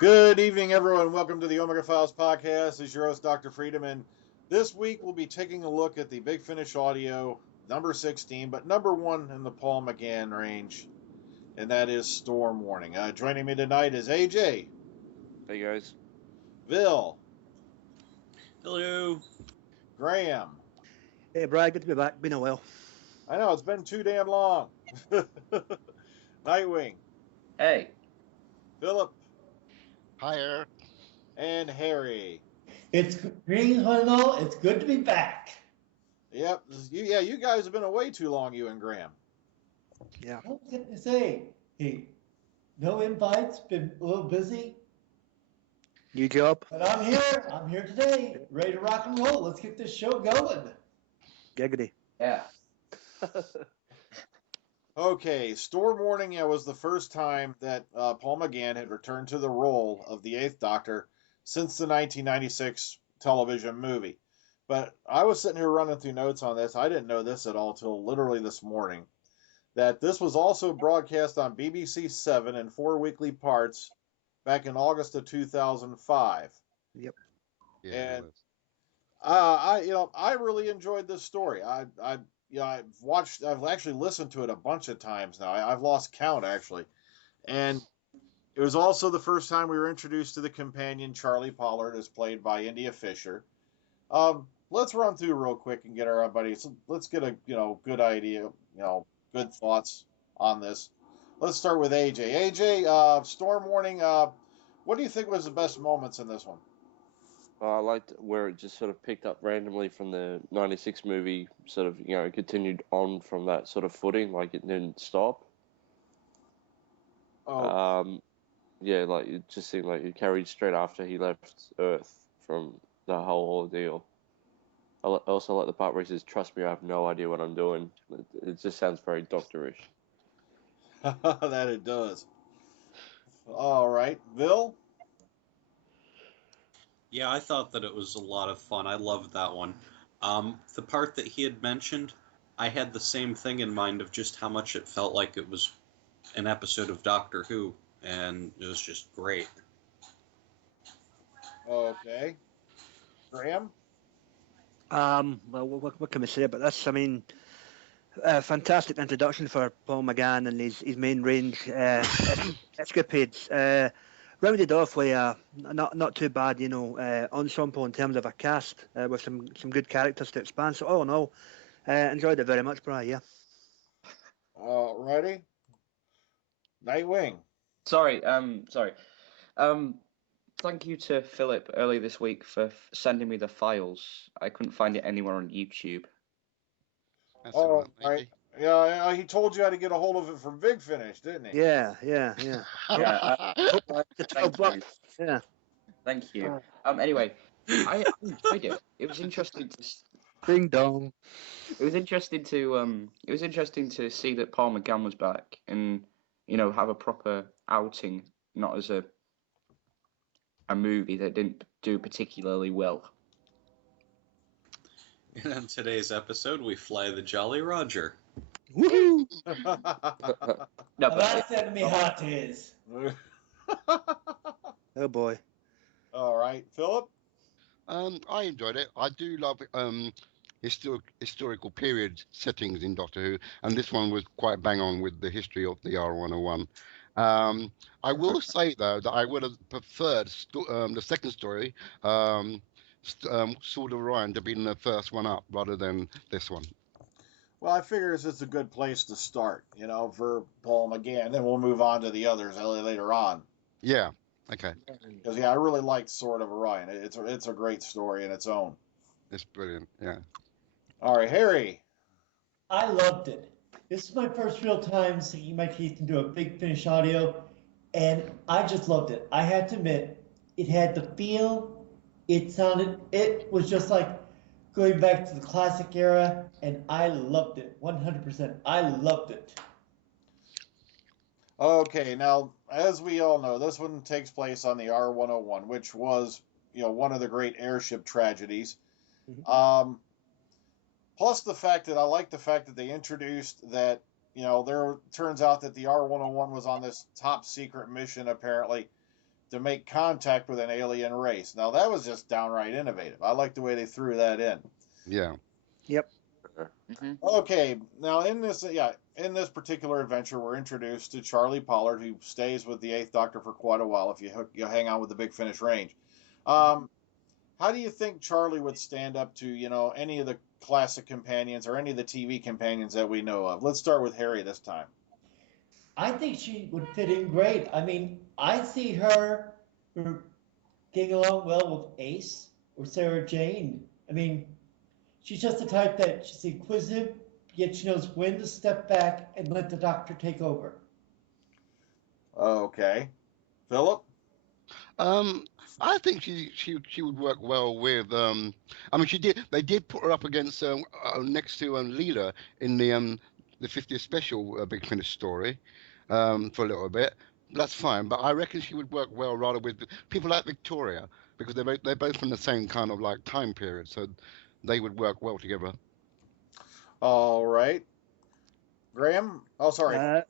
Good evening, everyone. Welcome to the Omega Files podcast. This is your host, Dr. Freedom, and this week we'll be taking a look at the Big Finish Audio number 16, but number 1 in the Paul McGann range, and that is Storm Warning. Joining me tonight is AJ. Hey, guys. Vil. Hello. Graham. Hey, Brad. Good to be back. Been a while. I know, it's been too damn long. Nightwing. Hey. Phillip. Hiya. And Harry. It's Green Huddle. It's good to be back. Yep. You guys have been away too long, you and Graham. Yeah. I was going to say, hey, no invites, been a little busy. New job. But I'm here. I'm here today, ready to rock and roll. Let's get this show going. Giggity. Yeah. Okay, Storm Warning was the first time that Paul McGann had returned to the role of the Eighth Doctor since the 1996 television movie. But I was sitting here running through notes on this. I didn't know this at all till literally this morning, that this was also broadcast on BBC 7 in 4 weekly parts back in August of 2005. Yep. Yeah, And I really enjoyed this story. I've actually listened to it a bunch of times now. I've lost count, actually. And it was also the first time we were introduced to the companion, Charlie Pollard, as played by India Fisher. Let's run through real quick and get everybody. Let's get a good idea, good thoughts on this. Let's start with AJ. AJ, Storm Warning. What do you think was the best moments in this one? I liked where it just sort of picked up randomly from the 96 movie, sort of, it continued on from that sort of footing, like it didn't stop. Oh. Like it just seemed like it carried straight after he left Earth from the whole ordeal. I also like the part where he says, "Trust me, I have no idea what I'm doing." It just sounds very doctorish. That it does. All right. Vil? Yeah, I thought that it was a lot of fun. I loved that one. The part that he had mentioned, I had the same thing in mind of just how much it felt like it was an episode of Doctor Who, and it was just great. Okay. Graham? Well, what can we say about this? I mean, fantastic introduction for Paul McGann and his main range, escapades. Rounded off with a not too bad, ensemble in terms of a cast with some good characters to expand. So all in all, enjoyed it very much, Brian. Yeah. Ready? Nightwing. Sorry. Thank you to Phillip earlier this week for sending me the files. I couldn't find it anywhere on YouTube. That's all right. Yeah, he told you how to get a hold of it from Big Finish, didn't he? Yeah. Yeah. Thank you. Anyway, I enjoyed it. It was interesting to. Ding dong. It was interesting to see that Paul McGann was back and have a proper outing, not as a movie that didn't do particularly well. And on today's episode, we fly the Jolly Roger. Woohoo! No, That's enemy hot is. Oh boy. All right. Phillip? I enjoyed it. I do love historical period settings in Doctor Who, and this one was quite bang on with the history of the R101. I will say, though, that I would have preferred the second story, Sword of Orion, to be the first one up rather than this one. Well, I figure it's a good place to start, for Paul McGann. Then we'll move on to the others later on. Yeah. Okay. Because, I really liked Sword of Orion. It's a great story in its own. It's brilliant, yeah. All right, Harry. I loved it. This is my first real time sinking my teeth into a Big Finish Audio, and I just loved it. I have to admit, it had the feel, it was just like going back to the classic era, and I loved it, 100%. I loved it. Okay, now, as we all know, this one takes place on the R101, which was, one of the great airship tragedies. Mm-hmm. Plus the fact that I like the fact that they introduced that, there turns out that the R101 was on this top secret mission, apparently, to make contact with an alien race. Now that was just downright innovative. I like the way they threw that in. Yeah. Yep. Mm-hmm. Okay, now in this particular adventure, we're introduced to Charlie Pollard, who stays with the Eighth Doctor for quite a while. If you hang on with the Big Finish range, how do you think Charlie would stand up to any of the classic companions or any of the TV companions that we know of? Let's start with Harry this time. I think she would fit in great. I mean, I see her getting along well with Ace or Sarah Jane. I mean, she's just the type that she's inquisitive, yet she knows when to step back and let the Doctor take over. Okay, Philip. I think she would work well with. I mean, They did put her up against next to Leela in the 50th special Big Finish story, for a little bit. That's fine, but I reckon she would work well rather with people like Victoria, because they're both from the same kind of like time period, so they would work well together. All right, Graham. Oh, sorry. Uh,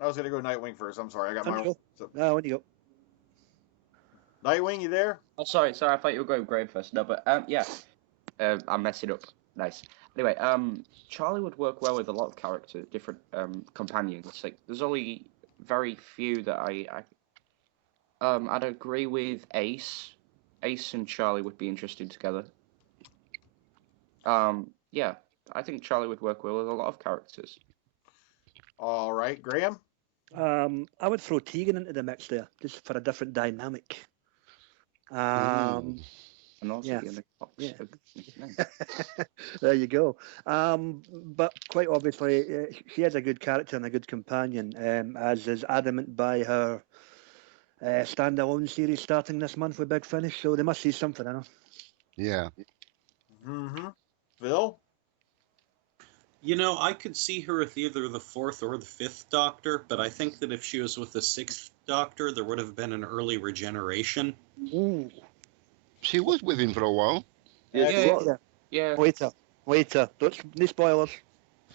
I was going to go Nightwing first. I'm sorry. I got my. Control. So, No, when you go. Nightwing, you there? Oh, sorry. I thought you were going Graham first. No, but yeah, I'm messing up. Nice. Anyway, Charlie would work well with a lot of characters, different companions. Like, there's only very few that I'd agree with Ace. Ace and Charlie would be interesting together. Yeah, I think Charlie would work well with a lot of characters. All right, Graham. I would throw Tegan into the mix there, just for a different dynamic. And also yeah. in the box. Yeah. There you go. But quite obviously, she has a good character and a good companion, as is adamant by her standalone series starting this month with Big Finish. So they must see something in her. Yeah. Mm-hmm. Phil. I could see her with either the 4th or the 5th Doctor, but I think that if she was with the 6th Doctor, there would have been an early regeneration. Ooh. She was with him for a while. Yeah. Waiter. No spoilers.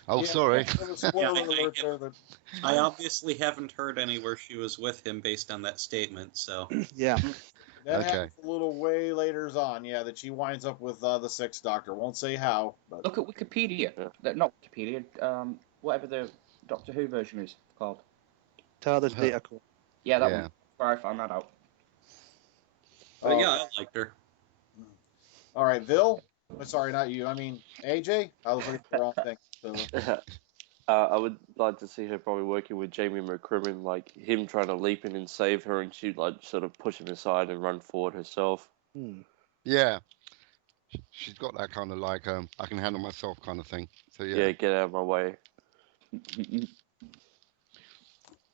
Oh, sorry. Spoiler alert there, but... I obviously haven't heard anywhere she was with him based on that statement, so... Yeah. That happens a little way later on, that she winds up with the 6th Doctor. Won't say how, but... Look at Wikipedia. Not Wikipedia. Whatever the Doctor Who version is called. TARDIS Data Core. Yeah, that one. Where I found that out. But yeah, I liked her. All right, Vil. Sorry, not you. I mean, AJ. I was looking for the wrong thing. So. I would like to see her probably working with Jamie McCrimmon, like him trying to leap in and save her, and she'd like sort of push him aside and run forward herself. Yeah, she's got that kind of like I can handle myself kind of thing. So yeah, get out of my way.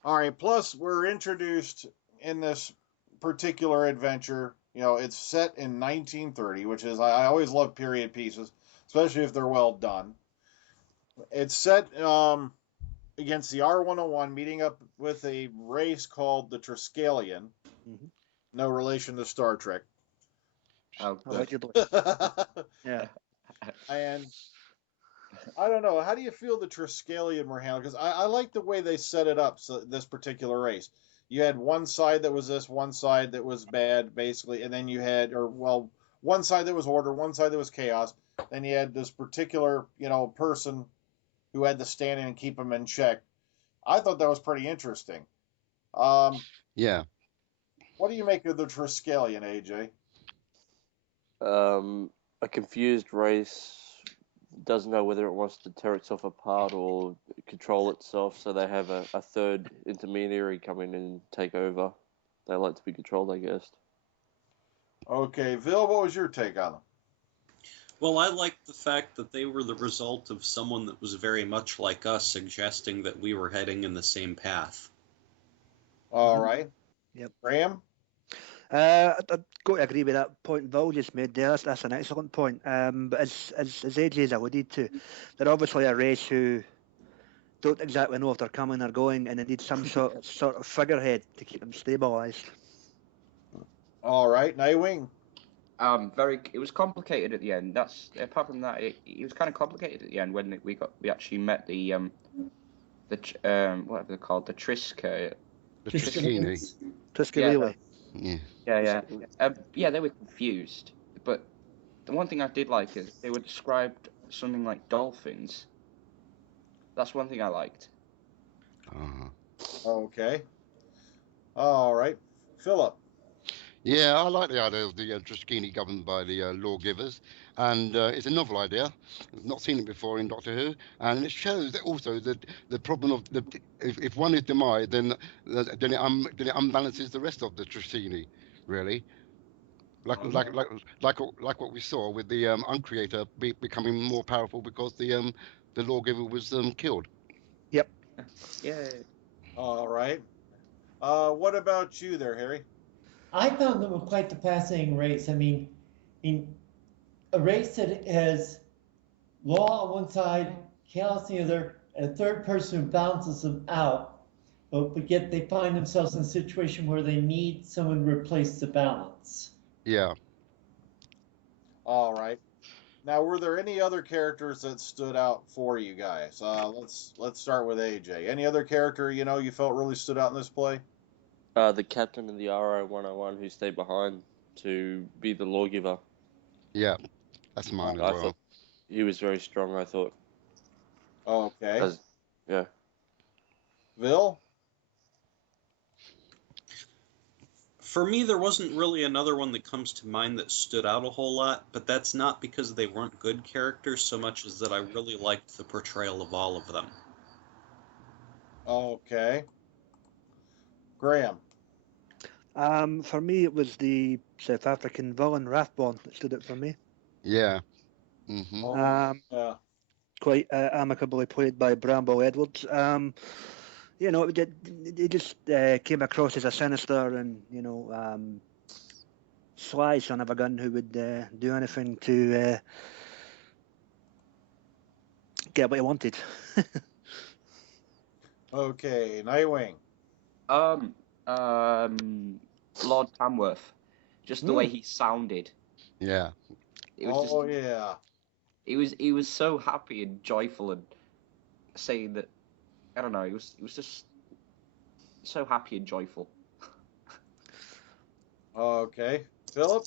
All right. Plus, we're introduced in this particular adventure. It's set in 1930, which is I always love period pieces, especially if they're well done. It's set against the R101, meeting up with a race called the Triskelion. Mm-hmm. No relation to Star Trek. Oh, allegedly. Yeah. And I don't know. How do you feel the Triskelion were handled? Because I like the way they set it up. So this particular race, you had one side that was this, one side that was bad, basically, and then you had, one side that was order, one side that was chaos. Then you had this particular, person who had to stand in and keep them in check. I thought that was pretty interesting. Yeah. What do you make of the Triskelion, AJ? A confused race doesn't know whether it wants to tear itself apart or control itself, so they have a third intermediary come in and take over. They like to be controlled, I guess. Okay, Vil, what was your take on them? Well, I liked the fact that they were the result of someone that was very much like us, suggesting that we were heading in the same path. All right. Yep. Graham? I've got to agree with that point Vil just made there. That's an excellent point. But as AJ's alluded to, they're obviously a race who don't exactly know if they're coming or going, and they need some sort of figurehead to keep them stabilised. All right, Nightwing. It was complicated at the end. Apart from that, it was kind of complicated at the end when we actually met the whatever they're called, the Triskelion. The Triskini. Triskelion. Yeah. Yeah, they were confused. But the one thing I did like is they were described something like dolphins. That's one thing I liked. Okay. All right. Philip. Yeah, I like the idea of the Druskini governed by the lawgivers, and it's a novel idea. I've not seen it before in Doctor Who, and it shows that also that the problem of if one is demised, then it unbalances the rest of the Druskini, really. Like what we saw with the Uncreator becoming more powerful because the lawgiver was killed. Yep. Yeah. All right. What about you there, Harry? I found them quite the fascinating race. A race that has law on one side, chaos on the other, and a third person who balances them out. But yet they find themselves in a situation where they need someone to replace the balance. Yeah. All right. Now, were there any other characters that stood out for you guys? Let's start with AJ. Any other character you felt really stood out in this play? The captain of the RO-101 who stayed behind to be the lawgiver. Yeah, that's mine as I well. thought he was very strong, I thought. Okay. Yeah. Vil? For me, there wasn't really another one that comes to mind that stood out a whole lot, but that's not because they weren't good characters so much as that I really liked the portrayal of all of them. Okay. Graham? For me, it was the South African villain Rathbone that stood out for me. Yeah. Mm-hmm. Yeah. Quite amicably played by Bramble Edwards. It just came across as a sinister and sly son of a gun who would do anything to get what he wanted. Okay. Nightwing? Lord Tamworth, just the way he sounded. Yeah. It was yeah. He was so happy and joyful and saying that, I don't know, he was just so happy and joyful. Okay. Philip?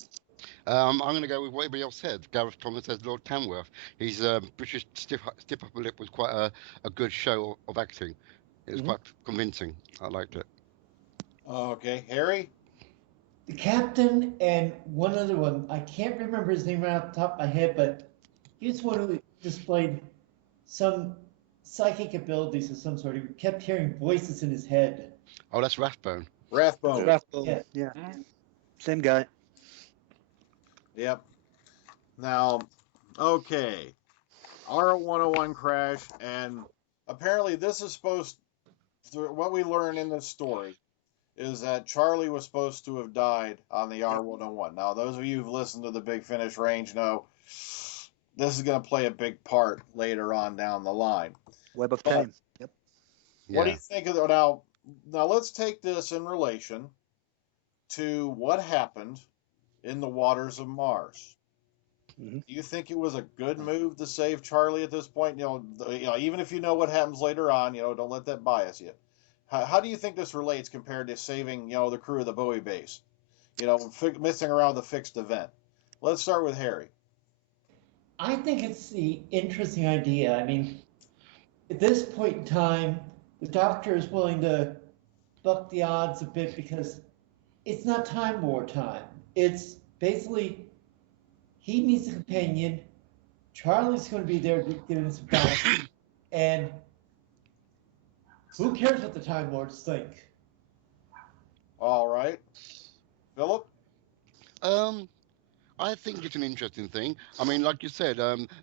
I'm going to go with what everybody else said. Gareth Thomas says Lord Tamworth. His British stiff upper lip was quite a good show of acting. It was quite convincing. I liked it. Okay. Harry? The captain and one other one, I can't remember his name right off the top of my head, but he was one who displayed some psychic abilities of some sort. He kept hearing voices in his head. Oh, that's Rathbone. Rathbone. Rathbone. Yeah. Same guy. Yep. Now, okay. R101 crash, and apparently this is supposed to, what we learn in this story is that Charlie was supposed to have died on the R101. Now, those of you who've listened to the Big Finish range know this is going to play a big part later on down the line. Web of Time. Yep. What do you think of that? Now, let's take this in relation to what happened in the waters of Mars. Do you think it was a good move to save Charlie at this point? Even if you know what happens later on, don't let that bias you. How do you think this relates compared to saving, the crew of the Bowie base? Messing around with a fixed event. Let's start with Harry. I think it's the interesting idea. At this point in time, the Doctor is willing to buck the odds a bit because it's not Time War time. It's basically he needs a companion. Charlie's going to be there to give him some balance. And who cares what the Time Lords think? All right. Philip? I think it's an interesting thing. Like you said,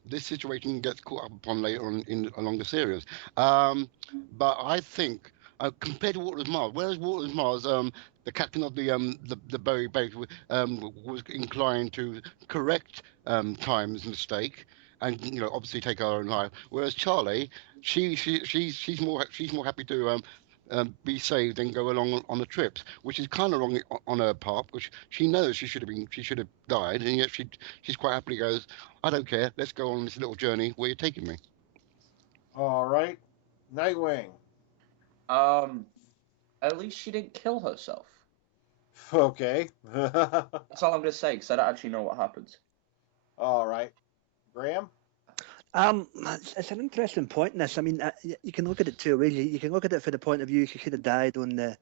this situation gets caught up upon later on along the series. But I think compared to Waters Mars, whereas Waters Mars, the captain of the Bowie base was inclined to correct Time's mistake and obviously take her own life. Whereas Charlie, she's more happy to be saved and go along on the trips, which is kind of wrong on her part because she knows she should have died, and yet she's quite happily goes, I don't care, let's go on this little journey where you're taking me. All right. Nightwing. At least she didn't kill herself. Okay. That's all I'm going to say, because I don't actually know what happens. All right. Graham? It's an interesting point in this. I mean, you can look at it two ways. You can look at it from the point of view she should have died on the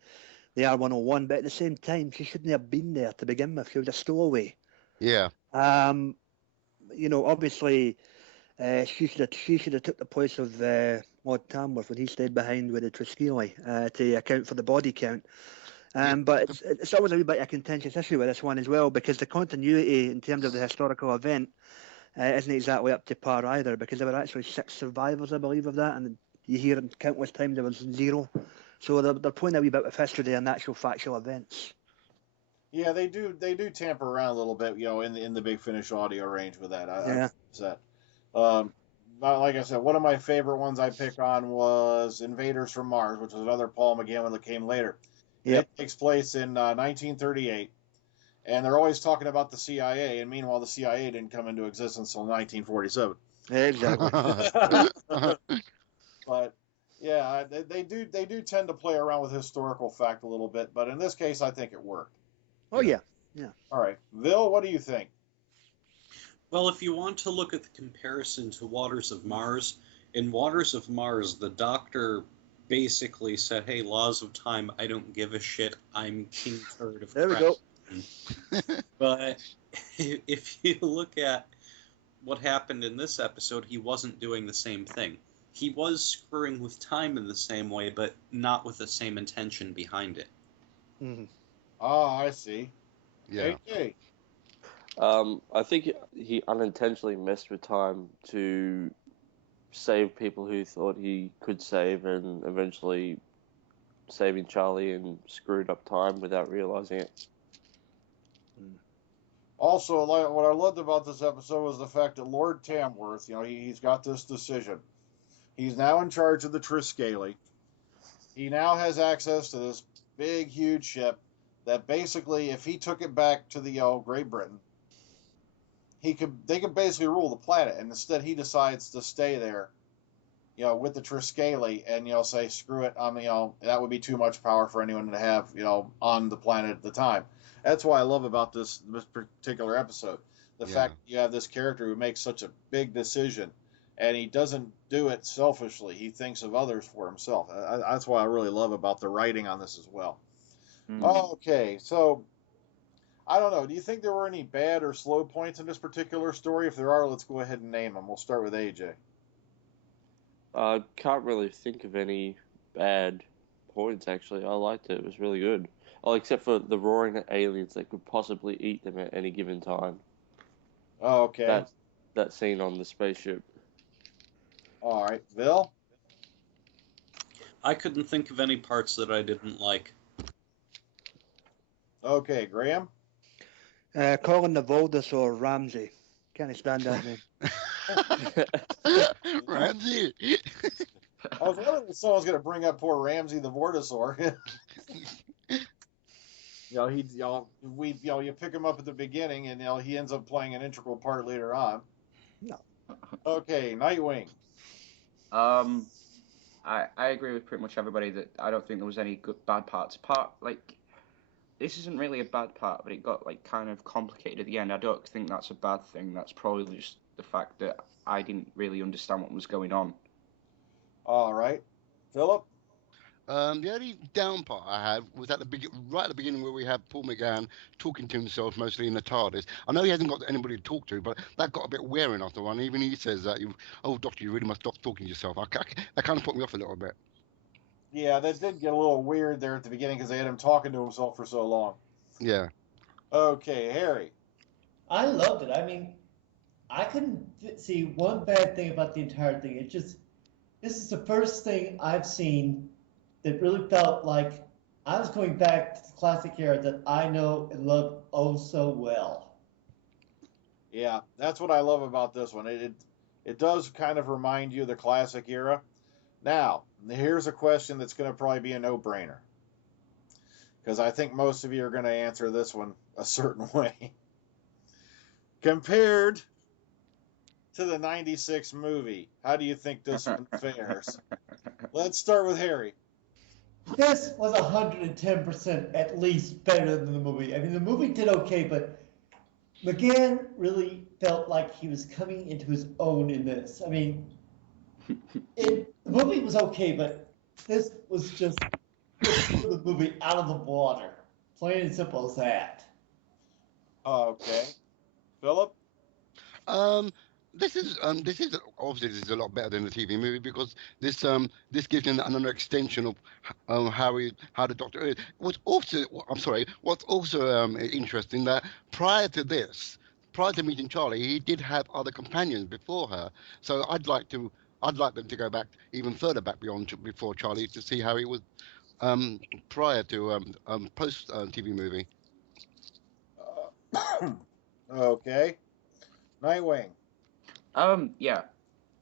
R101, but at the same time, she shouldn't have been there to begin with. She was a stowaway. Yeah. Obviously, she should have took the place of Lord Tamworth when he stayed behind with the Triskeli to account for the body count. But it's always a wee bit of a contentious issue with this one as well, because the continuity in terms of the historical event isn't exactly up to par either, because there were actually 6 survivors, I believe, of that, and you hear countless times there was 0. So they're playing a wee bit with history and actual factual events. Yeah, they do tamper around a little bit, in the Big Finish audio range with that. Like I said, one of my favorite ones I pick on was Invaders from Mars, which was another Paul McGann one that came later. Yep. It takes place in 1938. And they're always talking about the CIA, and meanwhile, the CIA didn't come into existence until 1947. Exactly. But yeah, they do tend to play around with historical fact a little bit, but in this case, I think it worked. Oh yeah. All right, Vil, what do you think? Well, if you want to look at the comparison to Waters of Mars, in Waters of Mars, the Doctor basically said, "Hey, laws of time, I don't give a shit. I'm King Turd of There we go. But if you look at what happened in this episode, he wasn't doing the same thing. He was screwing with time in the same way, but not with the same intention behind it. Mm-hmm. Oh, I see. Yeah. AJ. I think he unintentionally messed with time to save people who thought he could save, and eventually saving Charlie and screwed up time without realizing it. Also, what I loved about this episode was the fact that Lord Tamworth, he's got this decision. He's now in charge of the Triskeli. He now has access to this big, huge ship that basically, if he took it back to the Great Britain, they could basically rule the planet. And instead, he decides to stay there, with the Triskeli, and say, screw it. That would be too much power for anyone to have, on the planet at the time. That's what I love about this particular episode. The fact that you have this character who makes such a big decision, and he doesn't do it selfishly. He thinks of others for himself. That's what I really love about the writing on this as well. Okay, so I don't know. Do you think there were any bad or slow points in this particular story? If there are, let's go ahead and name them. We'll start with AJ. I can't really think of any bad points, actually. I liked it. It was really good. Oh, except for the roaring aliens that could possibly eat them at any given time. Oh, okay. That scene on the spaceship. All right. Vil? I couldn't think of any parts that I didn't like. Okay, Graham? Calling the Voldemort Ramsey. Can't stand that name. Ramsey. I was wondering if someone was going to bring up poor Ramsey the Vortisaur. You pick him up at the beginning, and he ends up playing an integral part later on. No. Okay, Nightwing. I agree with pretty much everybody that I don't think there was any bad parts. This isn't really a bad part, but it got kind of complicated at the end. I don't think that's a bad thing. That's probably just the fact that I didn't really understand what was going on. All right, Phillip. The only down part I had was right at the beginning where we had Paul McGann talking to himself mostly in the TARDIS. I know he hasn't got anybody to talk to, but that got a bit wearing after one. Even he says that, Doctor, you really must stop talking to yourself. That kind of put me off a little bit. Yeah, that did get a little weird there at the beginning because they had him talking to himself for so long. Yeah. Okay, Harry. I loved it. I mean, I couldn't see one bad thing about the entire thing. This is the first thing I've seen that really felt like I was going back to the classic era that I know and love oh so well. Yeah, that's what I love about this one. It does kind of remind you of the classic era. Now, here's a question that's going to probably be a no-brainer, because I think most of you are going to answer this one a certain way. Compared to the 96 movie, how do you think this one fares? Let's start with Harry. This was 110% at least better than the movie. I mean, the movie did okay, but McGann really felt like he was coming into his own in this. I mean, the movie was okay, but this was just the movie out of the water. Plain and simple as that. Okay. Philip? Um, this is obviously this is a lot better than the TV movie because this gives you another extension of how the Doctor is. What's also interesting that prior to this, prior to meeting Charlie, he did have other companions before her. So I'd like them to go back even further back before Charlie to see how he was prior to post TV movie. Okay. Nightwing. Yeah,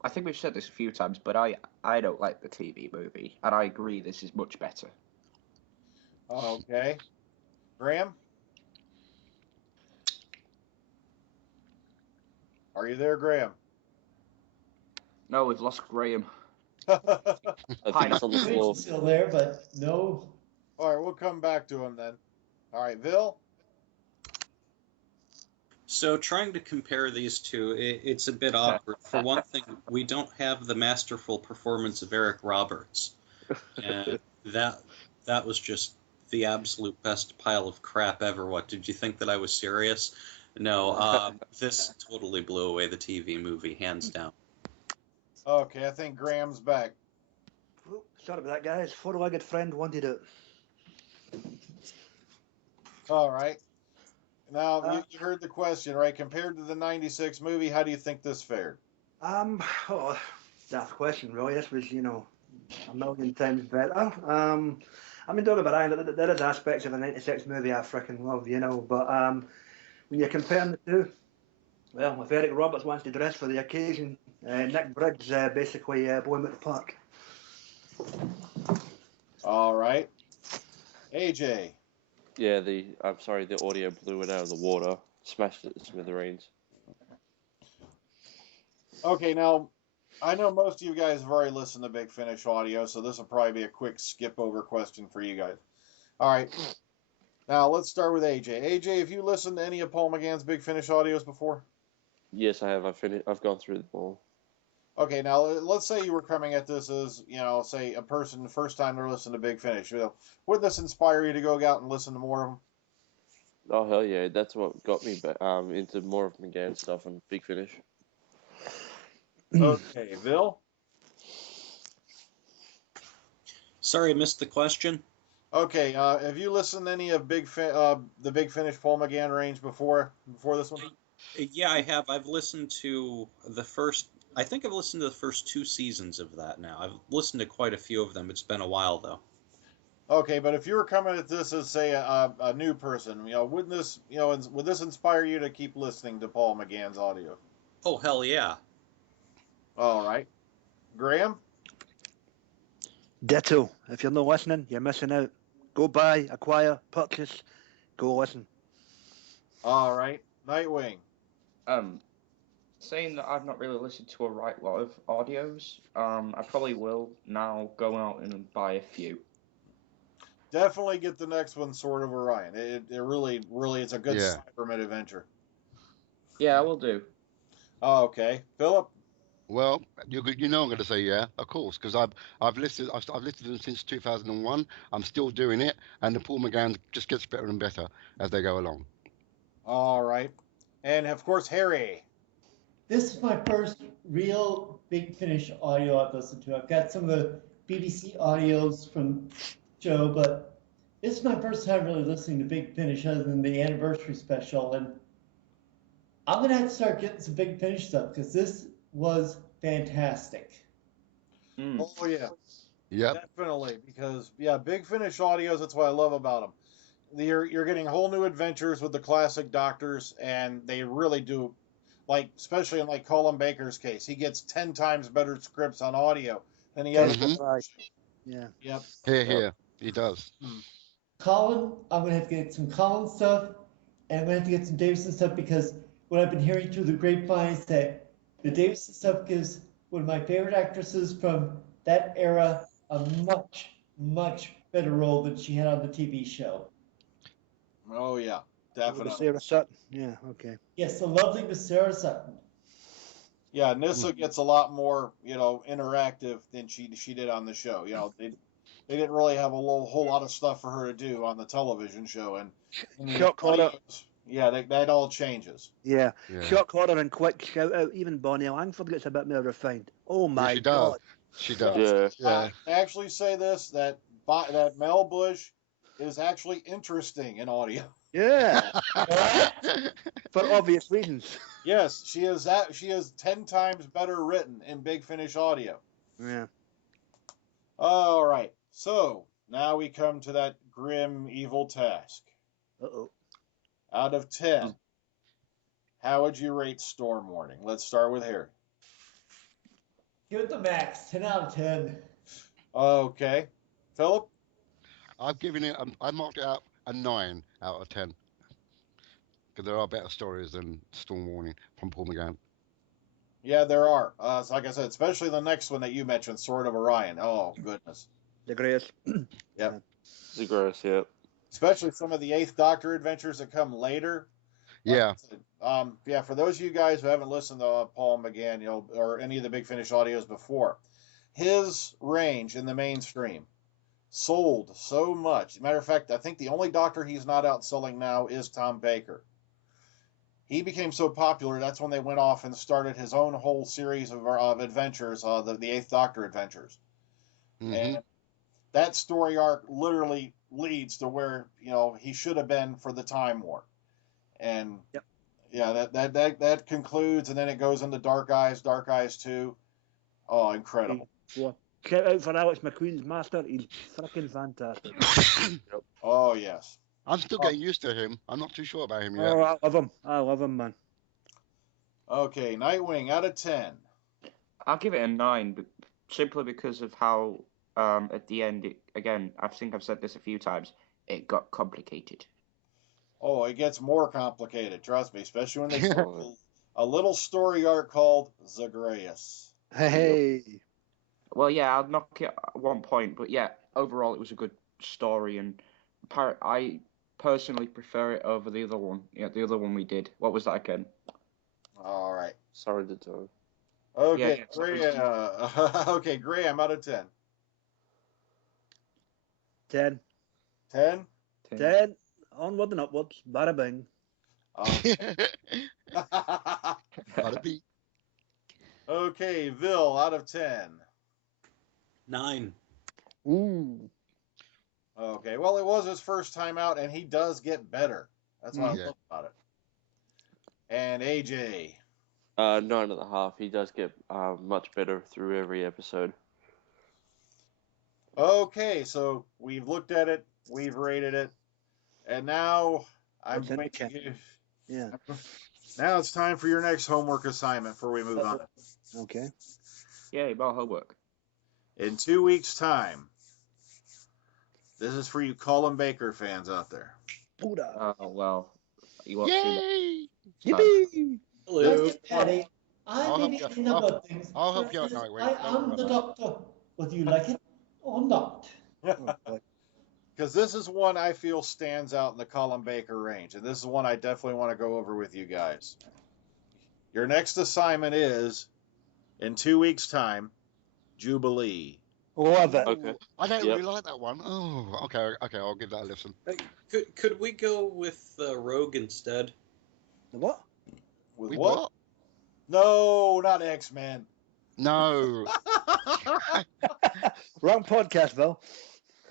I think we've said this a few times, but I don't like the TV movie, and I agree this is much better. Okay. Graham? Are you there, Graham? No, we've lost Graham. I think it's on the He's floor. still there, but no. All right, we'll come back to him then. All right, Vil? So trying to compare these two, it's a bit awkward. For one thing, we don't have the masterful performance of Eric Roberts, and that was just the absolute best pile of crap ever. What, did you think that I was serious? No, this totally blew away the TV movie, hands down. Okay, I think Graham's back. Oop, sorry about that, guys. Four-legged friend wanted it. All right. Now, you heard the question, right? Compared to the 96 movie, how do you think this fared? Oh, that's a question, really. This was, a million times better. I mean, don't get me wrong, there is aspects of the 96 movie I freaking love, but when you're comparing the two, well, if Eric Roberts wants to dress for the occasion, Nick Briggs basically blew him at the park. All right. AJ. Yeah, I'm sorry, the audio blew it out of the water, smashed it to smithereens. Okay, now, I know most of you guys have already listened to Big Finish audio, so this will probably be a quick skip over question for you guys. All right. Now, let's start with AJ. AJ, have you listened to any of Paul McGann's Big Finish audios before? Yes, I have. I've gone through them all. Okay, now let's say you were coming at this as, say a person the first time they're listening to Big Finish. Would this inspire you to go out and listen to more of them? Oh hell yeah, that's what got me into more of McGann stuff and Big Finish. Okay, Vil? Sorry, I missed the question. Okay, have you listened to any of the Big Finish Paul McGann range before this one? Yeah, I have. I've listened to I think I've listened to the first 2 seasons of that now. I've listened to quite a few of them. It's been a while, though. Okay, but if you were coming at this as, say, a new person, wouldn't this, would this inspire you to keep listening to Paul McGann's audio? Oh, hell yeah. All right. Graham? Ditto. If you're not listening, you're missing out. Go buy, acquire, purchase, go listen. All right. Nightwing? Saying that I've not really listened to a right lot of audios, I probably will now go out and buy a few. Definitely get the next one, Sword of Orion. It really, really is a good Yeah. Cyberman adventure. Yeah, I will do. Oh, okay. Phillip? Well, I'm going to say yeah, of course, because I've listed them since 2001. I'm still doing it, and the Paul McGann just gets better and better as they go along. All right. And, of course, Harry. This is my first real Big Finish audio I've listened to. I've got some of the BBC audios from Joe, but this is my first time really listening to Big Finish other than the anniversary special. And I'm going to have to start getting some Big Finish stuff because this was fantastic. Mm. Oh, yeah. Yep. Definitely. Because, Big Finish audios, that's what I love about them. You're getting whole new adventures with the classic Doctors, and they really do. Especially in Colin Baker's case, he gets 10 times better scripts on audio than he ever Mhm. does. Yeah. Yep. Here, he does. Colin, I'm going to have to get some Colin stuff, and I'm going to have to get some Davison stuff because what I've been hearing through the grapevine is that the Davison stuff gives one of my favorite actresses from that era a much, much better role than she had on the TV show. Oh yeah, definitely. Sarah Sutton. Yeah, okay. Yes, the lovely Miss Sarah Sutton. Yeah, Nissa gets a lot more, interactive than she did on the show. They didn't really have a whole lot of stuff for her to do on the television show, and Shock horror. Yeah, that all changes. Yeah. Yeah. Shock horror and quick shout out. Even Bonnie Langford gets a bit more refined. Oh my she does. God. She does. Yeah. Yeah. I actually say this that Mel Bush is actually interesting in audio. Yeah. For obvious reasons. Yes, she is 10 times better written in Big Finish audio. Yeah. All right, so now we come to that grim, evil task. Uh-oh. Out of 10, how would you rate Storm Warning? Let's start with Harry. Give it the max, 10 out of 10. Okay. Phillip? I've given it. I marked it out a 9 out of 10 because there are better stories than Storm Warning from Paul McGann. Yeah, there are. So like I said, especially the next one that you mentioned, Sword of Orion. Oh, goodness. The greatest. Yep. Zagreus, yep. Especially some of the Eighth Doctor adventures that come later. Yeah. Yeah, for those of you guys who haven't listened to Paul McGann, or any of the Big Finish audios before, his range in the mainstream sold so much. Matter of fact, I think the only Doctor he's not outselling now is Tom Baker. He became so popular, that's when they went off and started his own whole series of adventures, the Eighth Doctor adventures. Mm-hmm. And that story arc literally leads to where, he should have been for the Time War. And yep. Yeah, that concludes, and then it goes into Dark Eyes 2. Oh, incredible. Yeah. Shout out for Alex McQueen's master. He's freaking fantastic. Yep. Oh, yes. I'm still getting used to him. I'm not too sure about him yet. Oh, I love him, man. Okay, Nightwing out of 10. I'll give it a 9, but simply because of how at the end, I think I've said this a few times, it got complicated. Oh, it gets more complicated, trust me, especially when they get a little story arc called Zagreus. Hey. Well, yeah, I'll knock it at 1 point, but yeah, overall it was a good story, and I personally prefer it over the other one. Yeah, the other one we did. What was that again? All right. Sorry to do. Okay, Yeah, okay, Graham out of 10. 10. 10? 10. Onward and upwards. Bada bing. Gotta be. Okay, Vil out of 10. 9. Ooh. Okay, well, it was his first time out, and he does get better. That's what I love about it. And AJ. 9.5. He does get much better through every episode. Okay, so we've looked at it, we've rated it, and now I'm going to give. Yeah. Now it's time for your next homework assignment before we move on. Okay. Yay, more homework. In 2 weeks' time, this is for you Colin Baker fans out there. Oh, well. You won't Yay! see that. Yippee! Hello. Patty, I'll I may be help a you. number of things. I'll help but you out, Nightwing. I Don't worry am the about doctor, whether you like it or not. Because this is one I feel stands out in the Colin Baker range, and this is one I definitely want to go over with you guys. Your next assignment is, in 2 weeks' time, Jubilee. Love it. Okay. I don't Yep. really like that one. Oh, okay, I'll give that a listen. Could we go with Rogue instead? The what? With With what? No, not X-Men. No. Wrong podcast, Bill.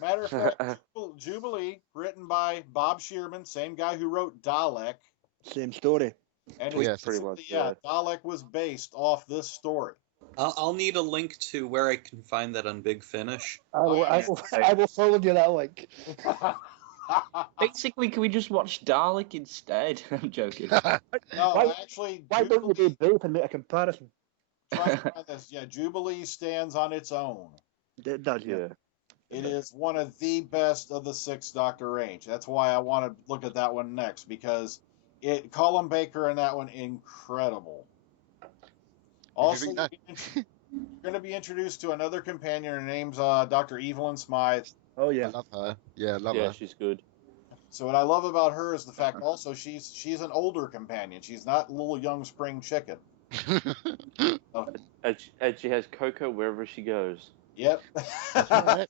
Matter of fact, Jubilee, written by Bob Shearman, same guy who wrote Dalek. Same story. And Yeah, pretty much, yeah, Dalek was based off this story. I'll need a link to where I can find that on Big Finish. I will forward you that link. Basically, can we just watch Dalek instead? I'm joking. No, Why- actually, Why don't you Jubilee, do both and make a comparison? try to find this. Yeah, Jubilee stands on its own. It does, yeah. Yeah. It is one of the best of the Sixth Doctor range. That's why I want to look at that one next, because Colin Baker in that one, incredible. Also, you're going to be introduced to another companion. Her name's Dr. Evelyn Smythe. Oh I yeah. love her. Yeah, I love Yeah, her. she's good. So what I love about her is the fact also she's an older companion. She's not little young spring chicken. Oh, And she has Coco wherever she goes. yep. That's right.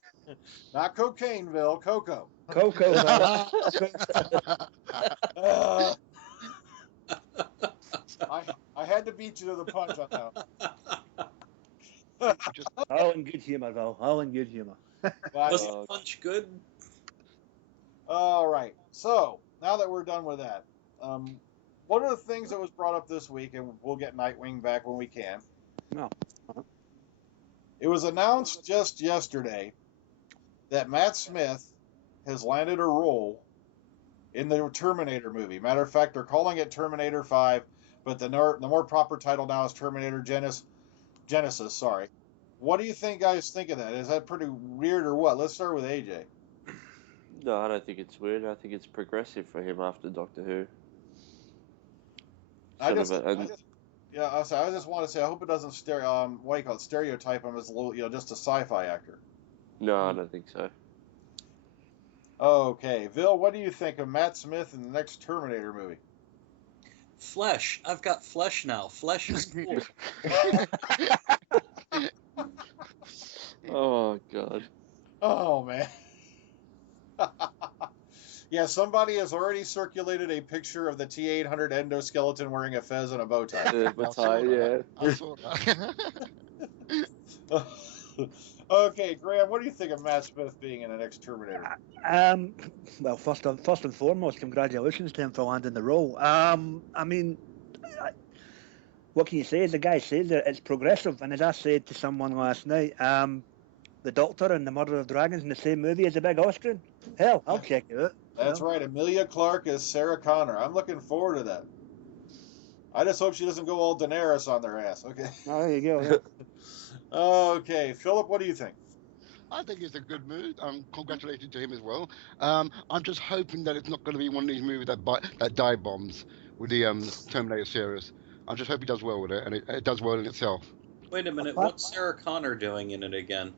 Not Cocaineville, Coco. Coco. Uh, I had to beat you to the punch on that. Just All in good humour, Val. All in good humour. Was But, the punch good? all right. So now that we're done with that, one of the things that was brought up this week, and we'll get Nightwing back when we can. No. It was announced just yesterday that Matt Smith has landed a role in the Terminator movie. Matter of fact, they're calling it Terminator 5, but the more proper title now is Terminator Genesis. Sorry. What do you guys think of that? Is that pretty weird or what? Let's start with AJ. No, I don't think it's weird. I think it's progressive for him after Doctor Who. I just want to say I hope it doesn't stereotype him as a little, just a sci-fi actor. No, I don't think so. Okay, Vil, what do you think of Matt Smith in the next Terminator movie? Flesh. I've got flesh now. Flesh is cool. Oh God. Oh man. Yeah, somebody has already circulated a picture of the T-800 endoskeleton wearing a fez and a bow tie. Yeah. I saw that. Okay, Graham, what do you think of Matt Smith being in the next Terminator? Well, first and foremost, congratulations to him for landing the role. I mean, what can you say? As the guy says, that it's progressive, and as I said to someone last night, the Doctor and the Murder of Dragons in the same movie as a big Austrian. Hell, I'll check it out. That's right, Emilia Clarke as Sarah Connor. I'm looking forward to that. I just hope she doesn't go all Daenerys on their ass. Okay. Oh, there you go. Yeah. Okay, Philip, what do you think? I think it's a good move. Congratulations to him as well. I'm just hoping that it's not going to be one of these movies that dive bombs with the Terminator series. I just hope he does well with it, and it does well in itself. Wait a minute. What's Sarah Connor doing in it again?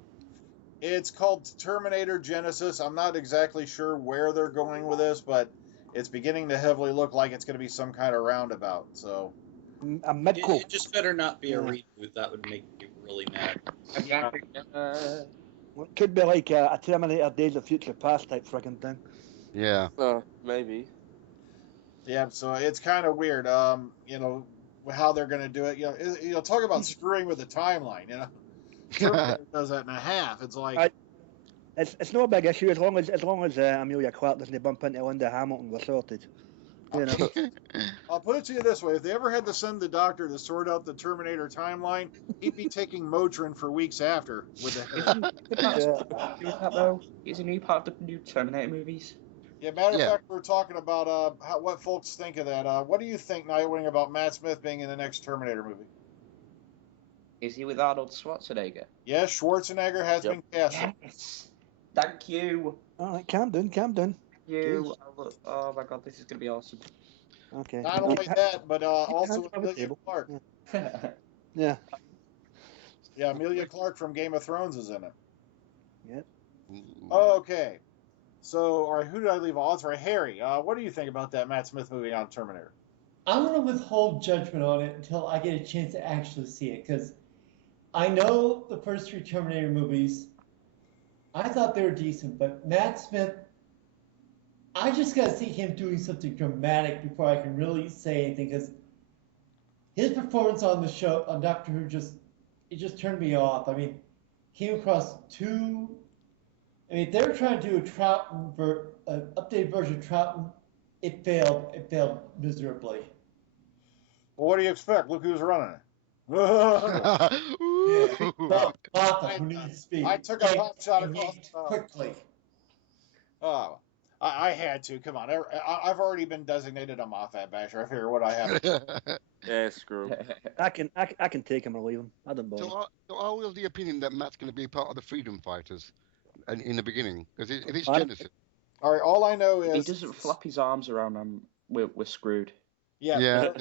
It's called Terminator Genesis. I'm not exactly sure where they're going with this, but it's beginning to heavily look like it's going to be some kind of roundabout. So, A mid-quote. It just better not be a reboot. That would make me really mad. It could be like a Terminator Days of Future Past type friggin' thing. Yeah. Maybe. yeah, so it's kind of weird. How they're going to do it. Talk about screwing with the timeline. Terminator does that in a half. It's like It's no big issue as long as Emilia Clarke doesn't bump into Linda Hamilton. We're sorted. You know. I'll put it to you this way: if they ever had to send the Doctor to sort out the Terminator timeline, he'd be taking Motrin for weeks after. With the Isn't he part of the new Terminator movies? Yeah, matter of fact, we're talking about what folks think of that. What do you think, Nightwing, about Matt Smith being in the next Terminator movie? Is he with Arnold Schwarzenegger? Yes, Schwarzenegger has been casted. Yes. Thank you. All right, calm down. You. Oh my God, this is gonna be awesome. Okay. Not only that, but also Emilia Clarke. Yeah. Yeah, Emilia Clarke from Game of Thrones is in it. Yep. Okay. So, all right, who did I leave off? That's right, Harry. What do you think about that Matt Smith movie on Terminator? I'm going to withhold judgment on it until I get a chance to actually see it, because I know the first three Terminator movies, I thought they were decent, but Matt Smith, I just got to see him doing something dramatic before I can really say anything, because his performance on the show, on Doctor Who, just turned me off. I mean, came across too... I mean, they were trying to do an updated version of Troughton. It failed. It failed miserably. Well, what do you expect? Look who's running it. Martha, who needs speed. I took a hot shot across quickly. Oh, I had to. Come on. I've already been designated a Moffat basher. I figure what I have. Yeah, screw him. I can take him or leave him. I don't bother. So I was the opinion that Matt's going to be part of the Freedom Fighters in the beginning, because if it's Genesis. All right, all I know is... If he doesn't flap his arms around, we're screwed. Yeah.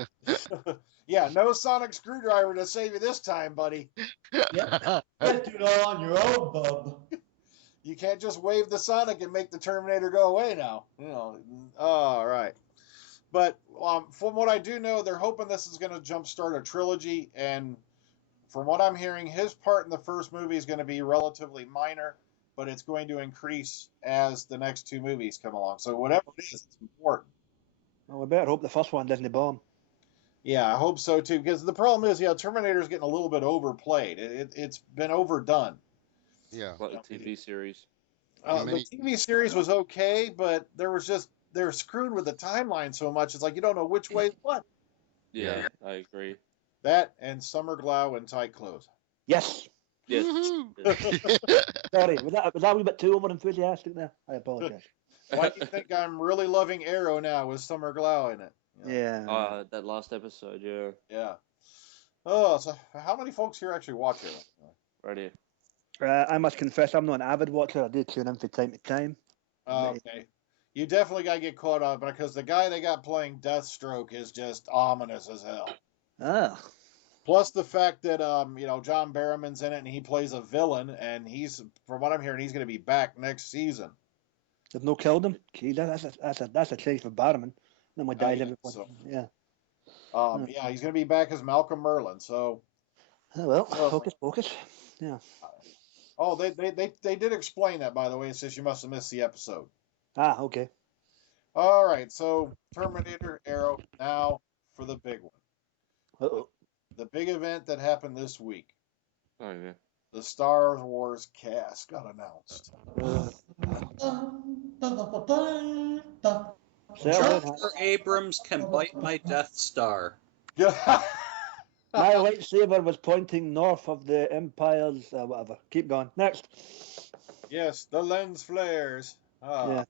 Yeah, no sonic screwdriver to save you this time, buddy. Yeah, do it all on your own, bub. You can't just wave the Sonic and make the Terminator go away now. All right. But from what I do know, they're hoping this is going to jumpstart a trilogy. And from what I'm hearing, his part in the first movie is going to be relatively minor, but it's going to increase as the next two movies come along. So whatever it is, it's important. Well, we better hope the first one doesn't bomb. Yeah, I hope so too. Because the problem is, Terminator's getting a little bit overplayed. It's been overdone. Yeah. Like the TV series. The TV series was okay, but they're screwed with the timeline so much. It's like you don't know which way is what. Yeah, I agree. That and Summer Glau in tight clothes. Yes. Yes. Sorry, was that a wee bit too over enthusiastic there? I apologize. Why do you think I'm really loving Arrow now with Summer Glau in it? Yeah. That last episode, yeah. Yeah. Oh, so how many folks here actually watch it? Right here. I must confess, I'm not an avid watcher. I do tune in from time to time. Okay. You definitely got to get caught up because the guy they got playing Deathstroke is just ominous as hell. Ah. Plus the fact that John Barrowman's in it and he plays a villain, and from what I'm hearing, he's going to be back next season. They've no killed him. Gee, that's a change for Barrowman. No one dies every so. Yeah. Yeah, he's going to be back as Malcolm Merlin. So. Oh, well, focus. Yeah. Oh, they did explain that, by the way. It says you must have missed the episode. Ah, okay. All right, so Terminator, Arrow, now for the big one. Uh-oh. The big event that happened this week. Oh, yeah. The Star Wars cast got announced. Jar Abrams can bite my Death Star. My lightsaber was pointing north of the Empire's whatever. Keep going. Next. Yes, the lens flares. Yeah.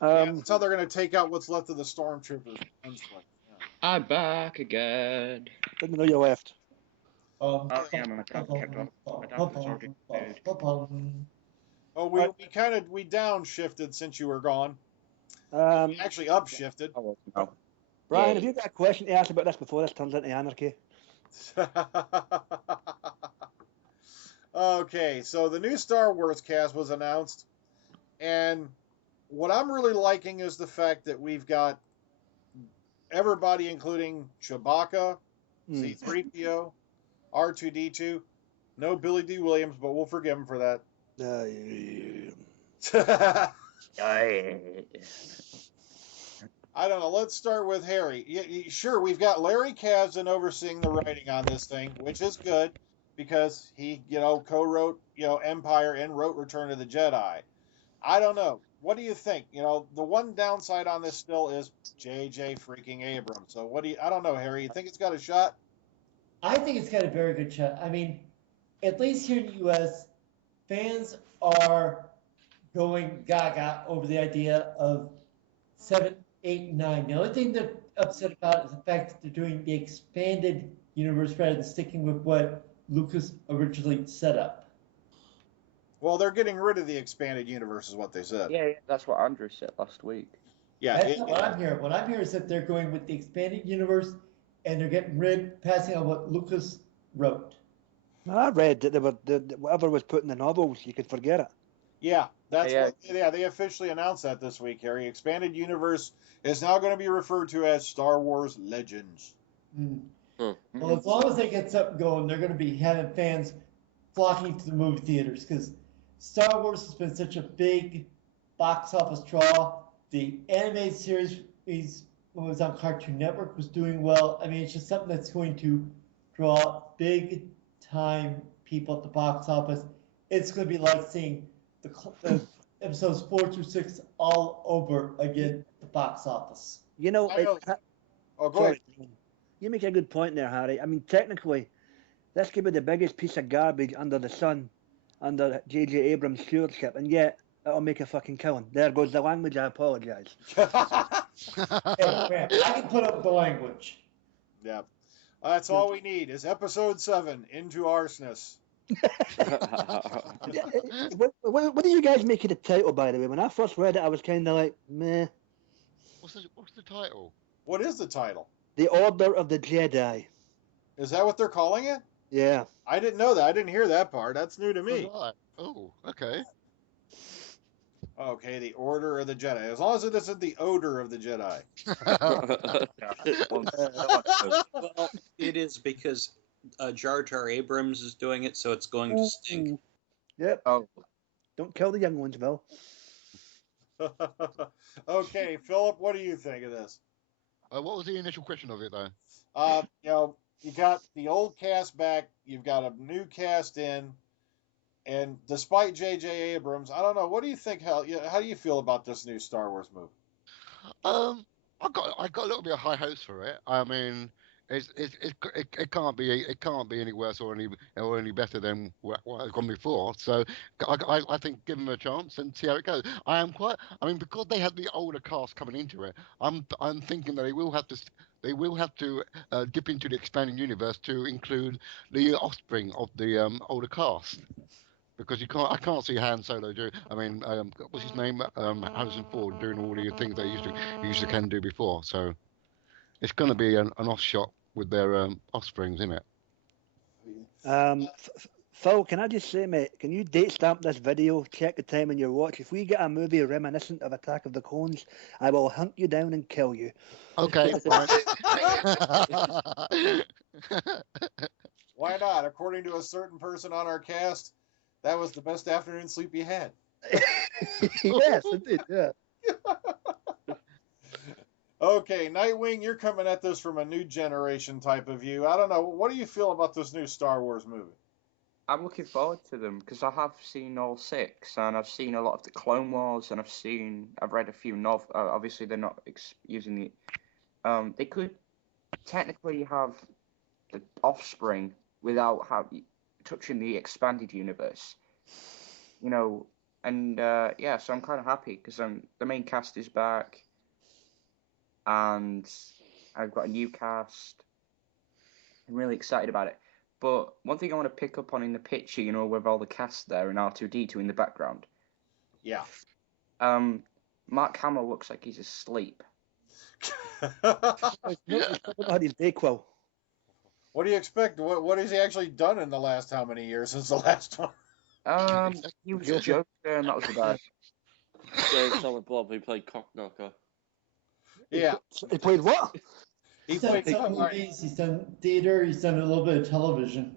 That's how they're going to take out what's left of the stormtroopers. Yeah. I'm back again. Didn't know you left. Oh, yeah, my dad kept on. My dad was already dead. Oh, we downshifted since you were gone. Actually, upshifted. Oh, no. Brian, have you got a question to ask about this before this turns into anarchy? Okay, so the new Star Wars cast was announced, and what I'm really liking is the fact that we've got everybody, including Chewbacca, C-3PO, R2-D2. No Billy D. Williams, but we'll forgive him for that. I don't know. Let's start with Harry. Sure, we've got Larry Kasdan overseeing the writing on this thing, which is good because he, co-wrote, Empire and wrote Return of the Jedi. I don't know. What do you think? The one downside on this still is J.J. freaking Abrams. So I don't know, Harry. You think it's got a shot? I think it's got a very good shot. I mean, at least here in the U.S., fans are going gaga over the idea of 7, 8, and 9. The only thing they're upset about is the fact that they're doing the expanded universe rather than sticking with what Lucas originally set up. Well, they're getting rid of the expanded universe, is what they said. Yeah, that's what Andrew said last week. Yeah, That's not what I'm hearing. What I'm hearing is that they're going with the expanded universe, and they're passing on what Lucas wrote. I read that whatever was put in the novels, you could forget it. Yeah, they officially announced that this week, Harry. Expanded universe is now going to be referred to as Star Wars Legends. Well, as long as they get something going, they're going to be having fans flocking to the movie theaters because Star Wars has been such a big box office draw. The animated series when it was on Cartoon Network was doing well. I mean, it's just something that's going to draw big time people at the box office. It's going to be like seeing the episodes 4 through 6 all over again at the box office. Go ahead. You make a good point there, Harry. I mean, technically, this could be the biggest piece of garbage under the sun, under J.J. Abrams' stewardship, and yet it'll make a fucking killing. There goes the language, I apologise. Hey, man, I can put up the language. Yeah. That's all we need is episode 7, Into Arsoness. What do you guys make of the title, by the way? When I first read it, I was kind of like, meh. What's the title? What is the title? The Order of the Jedi. Is that what they're calling it? Yeah. I didn't know that. I didn't hear that part. That's new to me. Right. Oh, okay. Okay, the Order of the Jedi. As long as it isn't the odor of the Jedi. Well, it is because Jar Jar Abrams is doing it, so it's going to stink. Ooh. Yep. Oh, Don't kill the young ones, Bill. Okay, Philip, what do you think of this? What was the initial question of it, though? You got the old cast back. You've got a new cast in, and despite J.J. Abrams, I don't know. What do you think? How do you feel about this new Star Wars movie? I got a little bit of high hopes for it. I mean, it can't be any worse or any better than what has gone before. So I think give them a chance and see how it goes. I mean, because they had the older cast coming into it, I'm thinking that they will have to dip into the expanding universe to include the offspring of the older cast. Because I can't see Han Solo do. I mean, what's his name? Harrison Ford doing all the things they used to can do before. So it's going to be an offshot with their offsprings, isn't it? Phil, can I just say, mate, can you date stamp this video, check the time on your watch? If we get a movie reminiscent of Attack of the Clones, I will hunt you down and kill you. Okay. Fine. Why not? According to a certain person on our cast, that was the best afternoon sleep he had. Yes, indeed, yeah. Okay, Nightwing, you're coming at this from a new generation type of view. I don't know. What do you feel about this new Star Wars movie? I'm looking forward to them because I have seen all 6, and I've seen a lot of the Clone Wars, and I've read a few novels. Obviously, they're not using the. They could technically have the offspring without touching the expanded universe, and yeah, so I'm kind of happy because the main cast is back, and I've got a new cast. I'm really excited about it. But one thing I want to pick up on in the picture, with all the cast there and R2-D2 in the background. Yeah. Mark Hamill looks like he's asleep. Not his Dayquil. What do you expect? What has he actually done in the last how many years since the last one? He was a Joker, and that was about. So Silent Bob, he played Cockknocker. Yeah. He played what? He He's done played some movies, he's done theater, he's done a little bit of television.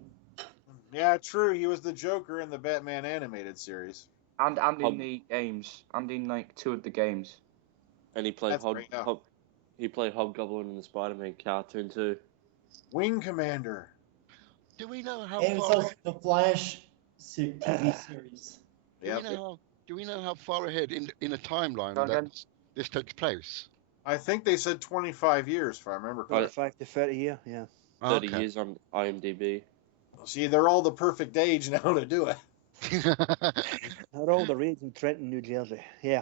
Yeah, true. He was the Joker in the Batman animated series. And in the games. And in, like, 2 of the games. And he played That's he played Hobgoblin in the Spider-Man cartoon too. Wing Commander. Do we know how And it's far? also the Flash TV series. Do we know how far ahead in a timeline Go that again. this takes place? I think they said 25 years, if I remember correctly. 25 to 30 year, yeah. 30 years on IMDb. See, they're all the perfect age now to do it. They're all the rage in Trenton, New Jersey. Yeah.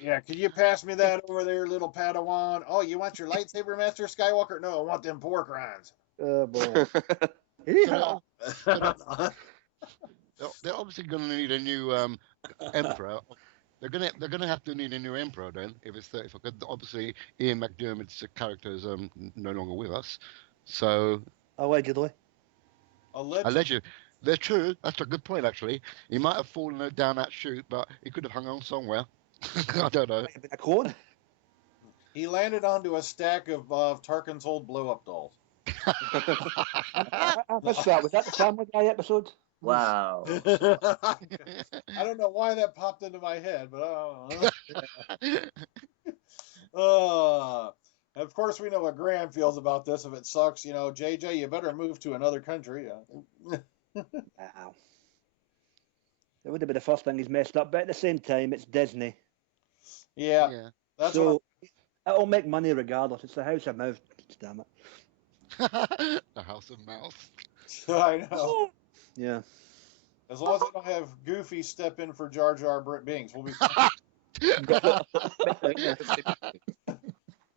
Yeah, could you pass me that over there, little Padawan? Oh, you want your lightsaber, Master Skywalker? No, I want them pork rinds. Oh, boy. Yeah. They're obviously going to need a new emperor. They're gonna have to need a new emperor then. If obviously Ian McDiarmid's character is no longer with us, so Allegedly. allegedly. They're true. That's a good point, actually. He might have fallen down that chute, but he could have hung on somewhere. I don't know. Might have been a clone. He landed onto a stack of Tarkin's old blow-up dolls. I missed that. Was that the Family Guy episode? Wow. I don't know why that popped into my head, but of course we know what Graham feels about this. If it sucks, JJ, you better move to another country. Wow. It would have been the first thing he's messed up, but at the same time, it's Disney. Yeah. That's so it'll make money regardless. It's the House of Mouth, damn The House of Mouth. I know. Yeah. As long as I don't have Goofy step in for Jar Jar Binks, we'll be fine.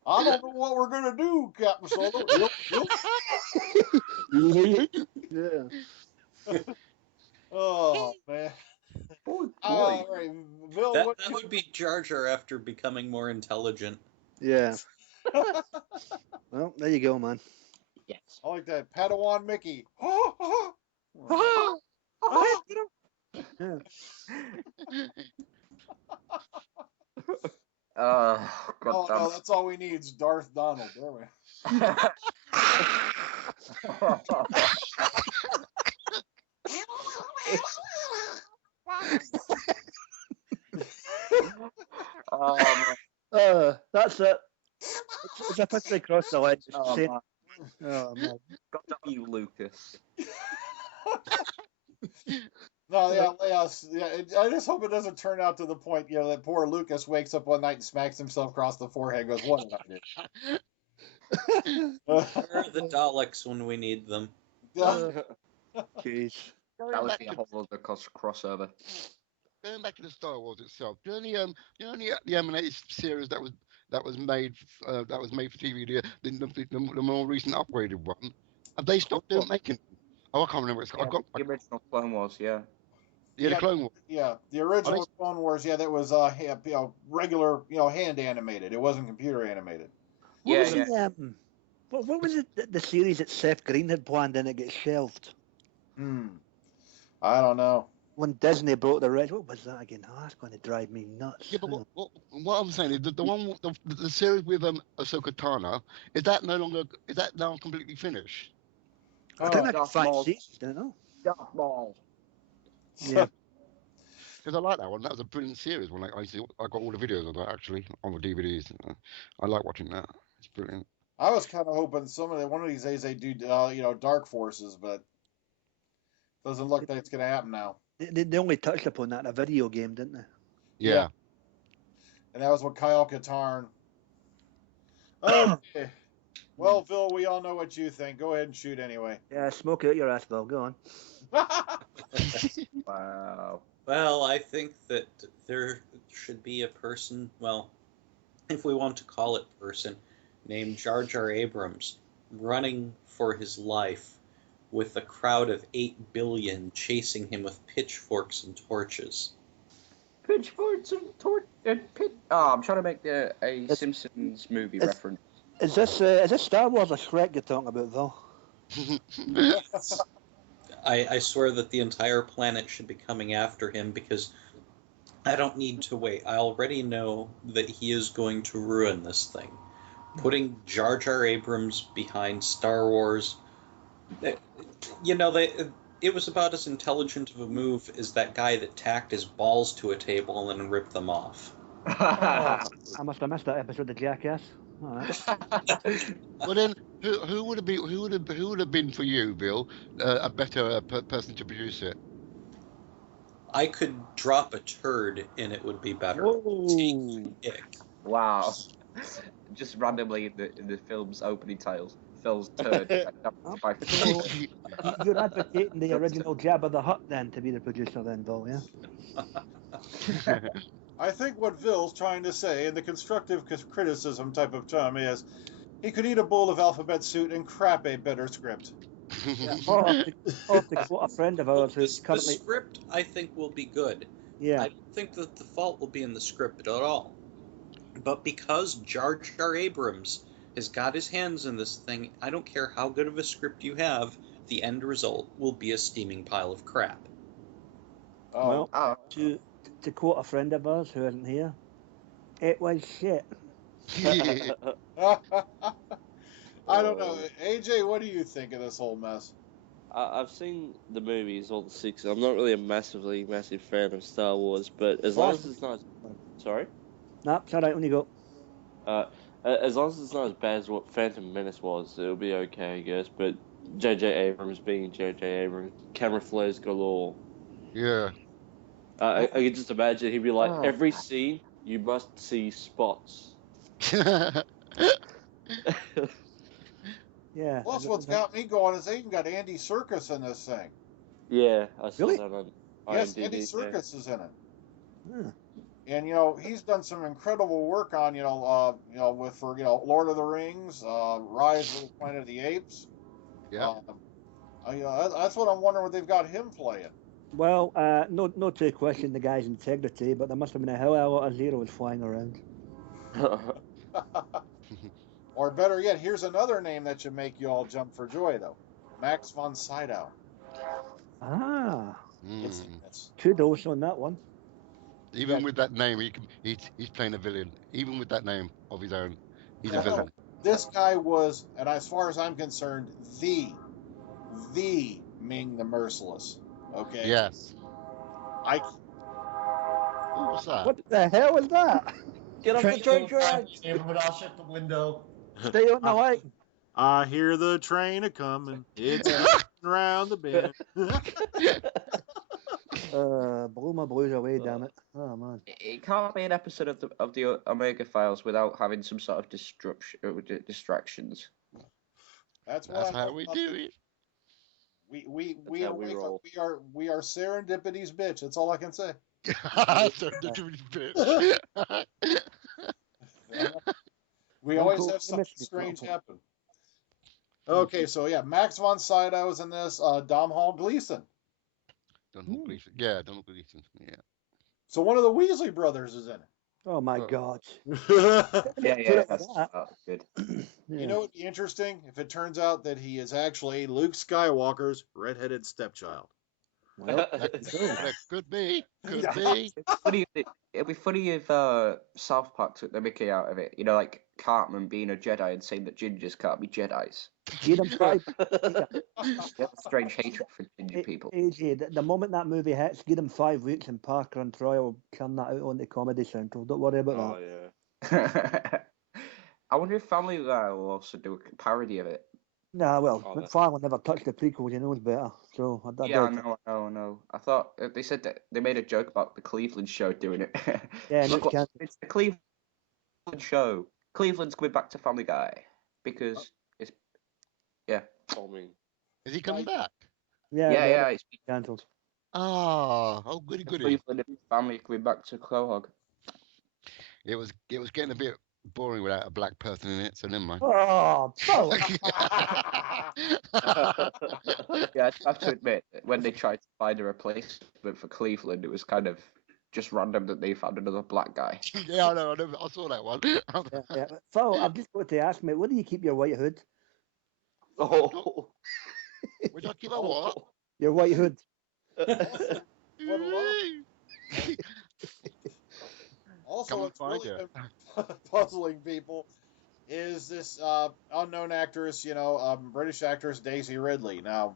I don't know what we're gonna do, Captain Solo. Yeah. Oh man. All right, Bill. That would be Jar Jar after becoming more intelligent. Yeah. Well, there you go, man. Yes. I like that Padawan Mickey. Yeah. God Oh damn. no, that's all we need is Darth Donald. There we That's it. It's officially crossed the line. Just Oh, saying. man. Oh man. God damn you, Lucas. No, I just hope it doesn't turn out to the point, that poor Lucas wakes up one night and smacks himself across the forehead and goes, "What did I do?" Where are the Daleks when we need them? Jeez. That Going would back be a to whole other crossover. going back to the Star Wars itself, the animated series that was made for TV, the more recent upgraded one, have they stopped doing making? Oh, I can't remember. Yeah, the original Clone Wars, yeah. The Clone Wars. Yeah, the original Clone Wars. Yeah, that was regular, hand animated. It wasn't computer animated. What Yeah, was yeah. the what was it? The series that Seth Green had planned and it got shelved I don't know. when Disney broke the rights. What was that again? Oh, that's going to drive me nuts. Yeah, but what I'm saying is the one the series with Ahsoka Tano, is that now completely finished? I think that's Darth 5 Maul. seasons. I don't know. Darth Maul. Yeah. Because I like that one. That was a brilliant series. When I got all the videos of that actually on the DVDs. I like watching that. It's brilliant. I was kind of hoping one of these days they do, Dark Forces, but doesn't look like it's going to happen now. They only touched upon that in a video game, didn't they? Yeah. And that was with Kyle Katarn. Okay. Well, Phil, we all know what you think. Go ahead and shoot anyway. Yeah, smoke out your ass, Bill. Go on. Wow. Well, I think that there should be a person, well, if we want to call it person, named Jar Jar Abrams, running for his life with a crowd of 8 billion chasing him with pitchforks and torches. Pitchforks and I'm trying to make a Simpsons movie reference. Is this Star Wars or Shrek you're talking about, Bill? I swear that the entire planet should be coming after him because I don't need to wait. I already know that he is going to ruin this thing. Putting Jar Jar Abrams behind Star Wars, it was about as intelligent of a move as that guy that tacked his balls to a table and then ripped them off. I must have missed that episode of Jackass. All right. Well then, who would have been for you, Bill, a better person to produce it? I could drop a turd and it would be better. Wow. Just randomly in the film's opening titles, Phil's turd. You're advocating the original Jabba the Hutt then to be the producer then, Bill, yeah? I think what Phil's trying to say in the constructive criticism type of term is he could eat a bowl of alphabet soup and crap a better script. Yeah. Or to quote a friend of ours who's The currently... script, I think, will be good. Yeah. I don't think that the fault will be in the script at all. But because Jar Jar Abrams has got his hands in this thing, I don't care how good of a script you have, the end result will be a steaming pile of crap. Oh. Well, to quote a friend of ours who isn't here, it was shit. I don't know. AJ, what do you think of this whole mess? I've seen the movies, all the 6. I'm not really a massive fan of Star Wars, but as long as it's not... Sorry? Nah, it's alright, when you go. As long as it's not as bad as what Phantom Menace was, it'll be okay, I guess. But J.J. Abrams being J.J. Abrams, camera flares galore. Yeah. I can just imagine he'd be like, every scene, you must see spots. Yeah. Plus, what's got me going is they even got Andy Serkis in this thing. Yeah, I saw Really? that on Yes, IMDb. Andy Serkis is in it. Hmm. And he's done some incredible work on for Lord of the Rings, Rise of the Planet of the Apes. Yeah. That's what I'm wondering what they've got him playing. Well, not to question the guy's integrity, but there must have been a hell of a lot of zeros flying around. Or better yet, here's another name that should make you all jump for joy, though. Max von Sydow. Ah, It's kudos on that one. Even with that name, he's playing a villain. Even with that name of his own, he's a Yeah, no. villain. This guy was, and as far as I'm concerned, the Ming the Merciless. Okay. Yes. I What's that? What the hell is that? Get off the train track! Neighborhood, I'll shut the window. Stay on the line. I hear the train a coming. It's coming around the bend. Blow my blues away, damn it. Oh man. It can't be an episode of the Omega Files without having some sort of distractions. That's how we do it. We how we roll. we are serendipity's bitch. That's all I can say. Serendipity's bitch. We always have something strange happen. Okay, so yeah, Max von Sydow's in this. Domhnall Gleeson. Donald Gleeson. Yeah, Donald Gleeson. Yeah. So one of the Weasley brothers is in it. Oh my god. Yeah, that's good. You know what would be interesting? If it turns out that he is actually Luke Skywalker's redheaded stepchild. Well, That could be. Could be. It'd be funny if South Park took the mickey out of it. You know, like Cartman being a Jedi and saying that gingers can't be Jedis. give them 5. Strange hatred for ginger people. AJ, the moment that movie hits, give them 5 weeks and Parker and Troy will turn that out onto Comedy Central. Don't worry about Oh, that. yeah. I wonder if Family Guy will also do a parody of it. Nah, well, Oh, McFarlane never touched the prequels, he knows better. So, I Yeah, I know. I thought they said that they made a joke about the Cleveland show doing it. Yeah, Look, Nick Cantor. it's the Cleveland show. Cleveland's coming back to Family Guy because it's Bombing. Is he coming back? yeah, it's cancelled. Oh, goody goody. Cleveland and family coming back to Quahog. It was getting a bit boring without a black person in it, so never mind. Oh, Phil. Yeah, I have to admit, when they tried to find a replacement for Cleveland, it was kind of just random that they found another black guy. Yeah, I know. I saw that one. yeah. Phil, I've just got to ask, mate, where do you keep your white hood? Oh. We're talking about what? Your white hood. Also, Come what's and really find been puzzling people is this unknown actress, British actress Daisy Ridley. Now,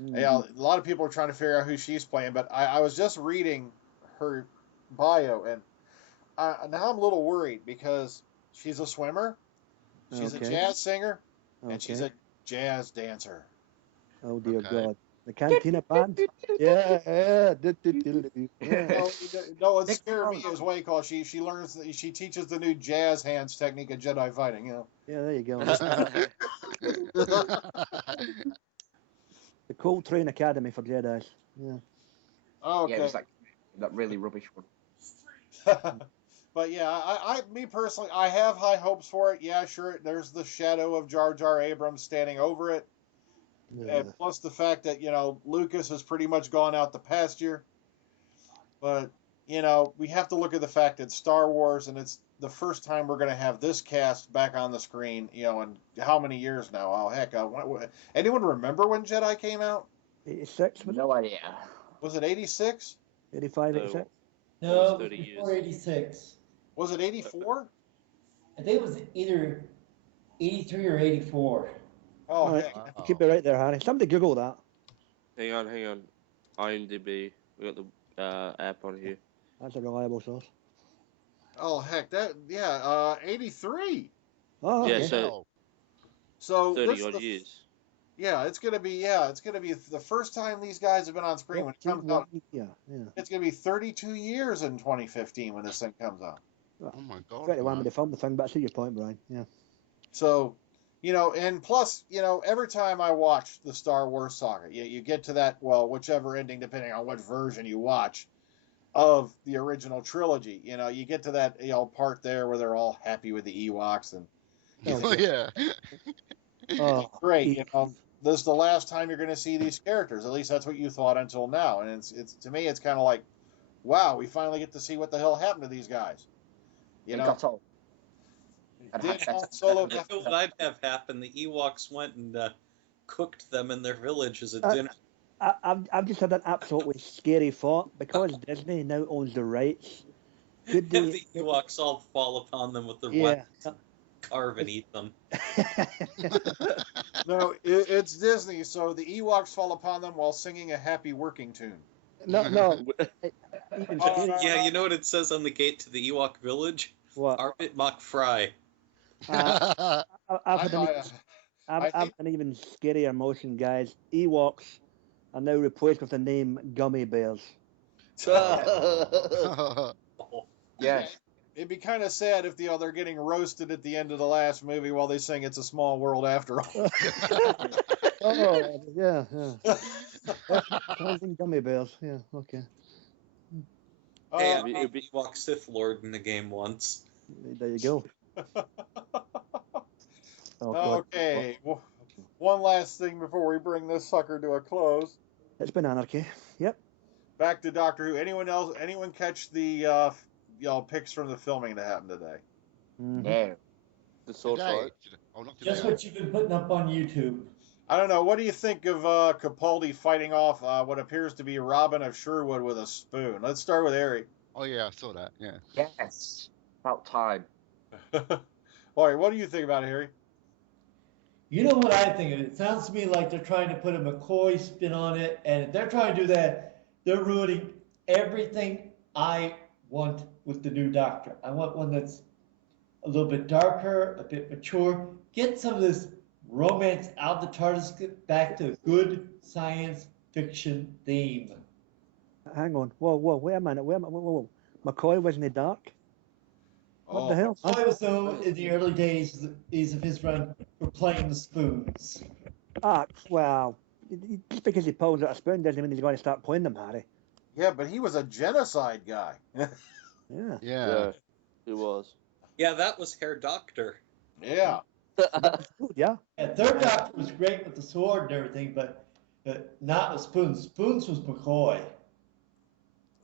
a lot of people are trying to figure out who she's playing, but I was just reading her bio, and now I'm a little worried because she's a swimmer, she's a jazz singer, and she's a jazz dancer. Oh, dear God. The Cantina Band? Yeah. No, it's scared me as well because she learns, she teaches the new jazz hands technique of Jedi fighting, Yeah, there you go. the Coltrane Academy for Jedi's. Yeah. Okay. Yeah, it was like that really rubbish one. But yeah, me personally, I have high hopes for it. Yeah, sure, there's the shadow of Jar Jar Abrams standing over it. Yeah. And plus the fact that, Lucas has pretty much gone out the pasture. But, we have to look at the fact that Star Wars, and it's the first time we're going to have this cast back on the screen, in how many years now? Oh, heck. Anyone remember when Jedi came out? 86? No idea. Was it 86? 85, 86? No, it was 30 before years. 86. Was it 84? I think it was either 83 or 84. Oh, Right. heck. Keep it right there, Harry. Somebody Google that. Hang on. IMDb. We got the app on here. That's a reliable source. Oh, heck. 83. Oh, Yeah, okay. So 30 odd years. Yeah, it's gonna be the first time these guys have been on screen when it comes out. Yeah. It's gonna be 32 years in 2015 when this thing comes out. Oh my God. 31 when they filmed the thing, but I see your point, Brian. Yeah. So, and plus, every time I watch the Star Wars saga, you get to that, whichever ending, depending on what version you watch of the original trilogy, you get to that, part there where they're all happy with the Ewoks and Oh, yeah. Oh, great, this is the last time you're going to see these characters. At least that's what you thought until now. And it's to me, it's kind of like, wow, we finally get to see what the hell happened to these guys. It got old. And Did had Han sex Solo with I have know what I'd have happened. The Ewoks went and cooked them in their village as a Uh, dinner. I've just had an absolutely scary thought because Disney now owns the rights. Could Have they? the Ewoks all fall upon them with their Yeah. weapons, carve and eat them. No, it's Disney, so the Ewoks fall upon them while singing a happy working tune. no. Even scary. Yeah, you know what it says on the gate to the Ewok village? What? Arbit Mock Fry. I've had I think an even scarier motion, guys. Ewoks are now replaced with the name Gummy Bears. Yes. it'd be kind of sad if they're getting roasted at the end of the last movie while they sing "It's a Small World" after all. Oh, yeah. Causing Gummy Bears. Yeah, okay. Hey, Uh, I made the Ewok Sith Lord in the game once. There you go. Oh, God. okay, one last thing before we bring this sucker to a close. It's been anarchy. Yep. Back to Doctor Who. Anyone catch the picks from the filming that happened today? Mhm. No. The sword Today. fight. Oh, not today. Just what you've been putting up on YouTube. I don't know. What do you think of Capaldi fighting off what appears to be Robin of Sherwood with a spoon? Let's start with Harry. Oh yeah, I saw that. Yeah. Yes. About time. All right, what do you think about it, Harry? You know what I think of it? It sounds to me like they're trying to put a McCoy spin on it, and if they're trying to do that, they're ruining everything I want with the new Doctor. I want one that's a little bit darker, a bit mature. Get some of this romance out of the TARDIS, get back to a good science fiction theme. Hang on. Whoa, wait a minute. Whoa. McCoy wasn't he dark? What the hell? McCoy was though in the early days of his run for playing the spoons. Well, just because he pulls out a spoon doesn't mean he's going to start playing them, Harry. Yeah, but he was a genocide guy. Yeah. Yeah. Yeah, it was. Yeah, that was Herr Doctor. Yeah. Yeah. Yeah, Third Doctor was great with the sword and everything, but not with spoons. Spoons was McCoy.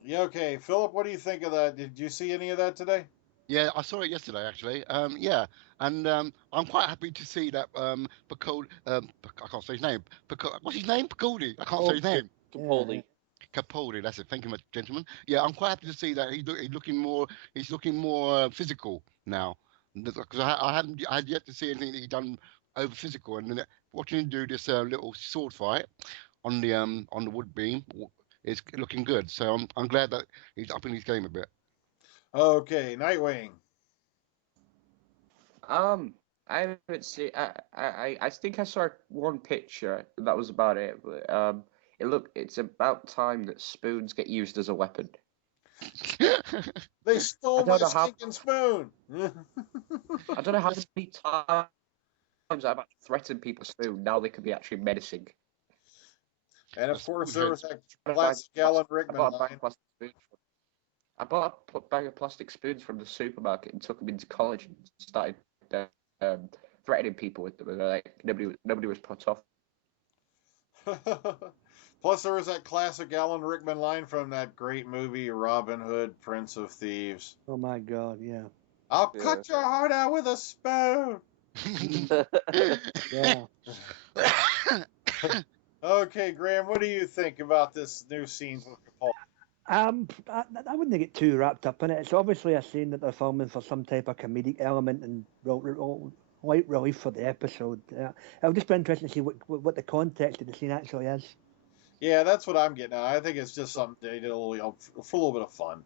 Yeah, okay. Philip, what do you think of that? Did you see any of that today? Yeah, I saw it yesterday actually. Yeah, and I'm quite happy to see that Piccoli, I can't say his name. What's his name? Piccoli. I can't say his name. Capaldi. Capaldi. That's it. Thank you, gentlemen. Yeah, I'm quite happy to see that he's looking more. He's looking more physical now. Because I had yet to see anything that he'd done over physical, and then watching him do this little sword fight on the wood beam is looking good. So I'm glad that he's upping his game a bit. Okay, Nightwing. I haven't seen. I think I saw one picture. That was about it. But it's about time that spoons get used as a weapon. They stole my stinking spoon. I don't know how many times I've actually threatened people with spoon. Now they could be actually menacing. And of course, there was that classic Alan Rickman line. I bought a bag of plastic spoons from the supermarket and took them into college and started threatening people with them. And like nobody was put off. Plus, there was that classic Alan Rickman line from that great movie, Robin Hood, Prince of Thieves. Oh my God, yeah. I'll cut your heart out with a spoon. Yeah. Okay, Graham, what do you think about this new scenes with Capaldi? I wouldn't get too wrapped up in it. It's obviously a scene that they're filming for some type of comedic element and light relief for the episode. It'll just be interesting to see what the context of the scene actually is. Yeah, that's what I'm getting at. I think it's just something they did for a little bit of fun.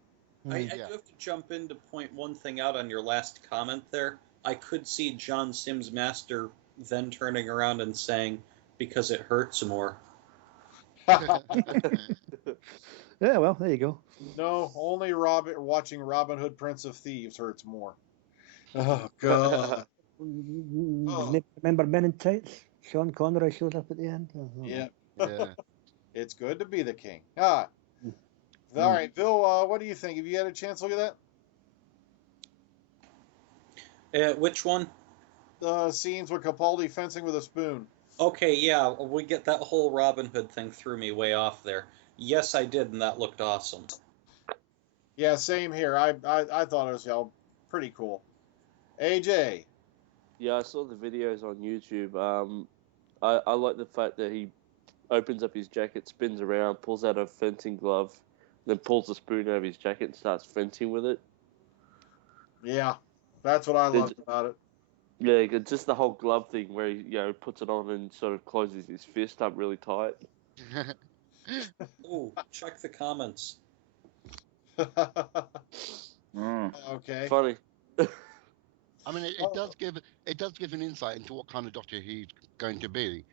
I do have to jump in to point one thing out on your last comment there. I could see John Sims Master then turning around and saying, because it hurts more. Yeah, well, there you go. No, only watching Robin Hood, Prince of Thieves hurts more. Oh, God. Oh. Remember Men in Tights? Sean Connery shows up at the end. Yeah. Yeah. It's good to be the king. All right, Vil, what do you think? Have you had a chance to look at that? Which one? The scenes with Capaldi fencing with a spoon. Okay, yeah, we get that whole Robin Hood thing threw me way off there. Yes, I did, and that looked awesome. Yeah, same here. I thought it was pretty cool. AJ. Yeah, I saw the videos on YouTube. I like the fact that he opens up his jacket, spins around, pulls out a fencing glove, then pulls the spoon over his jacket and starts fencing with it. Yeah, that's what I Did- loved about it. Yeah, just the whole glove thing where he puts it on and sort of closes his fist up really tight. Oh, check the comments. Okay. Funny. I mean, it does give an insight into what kind of Doctor he's going to be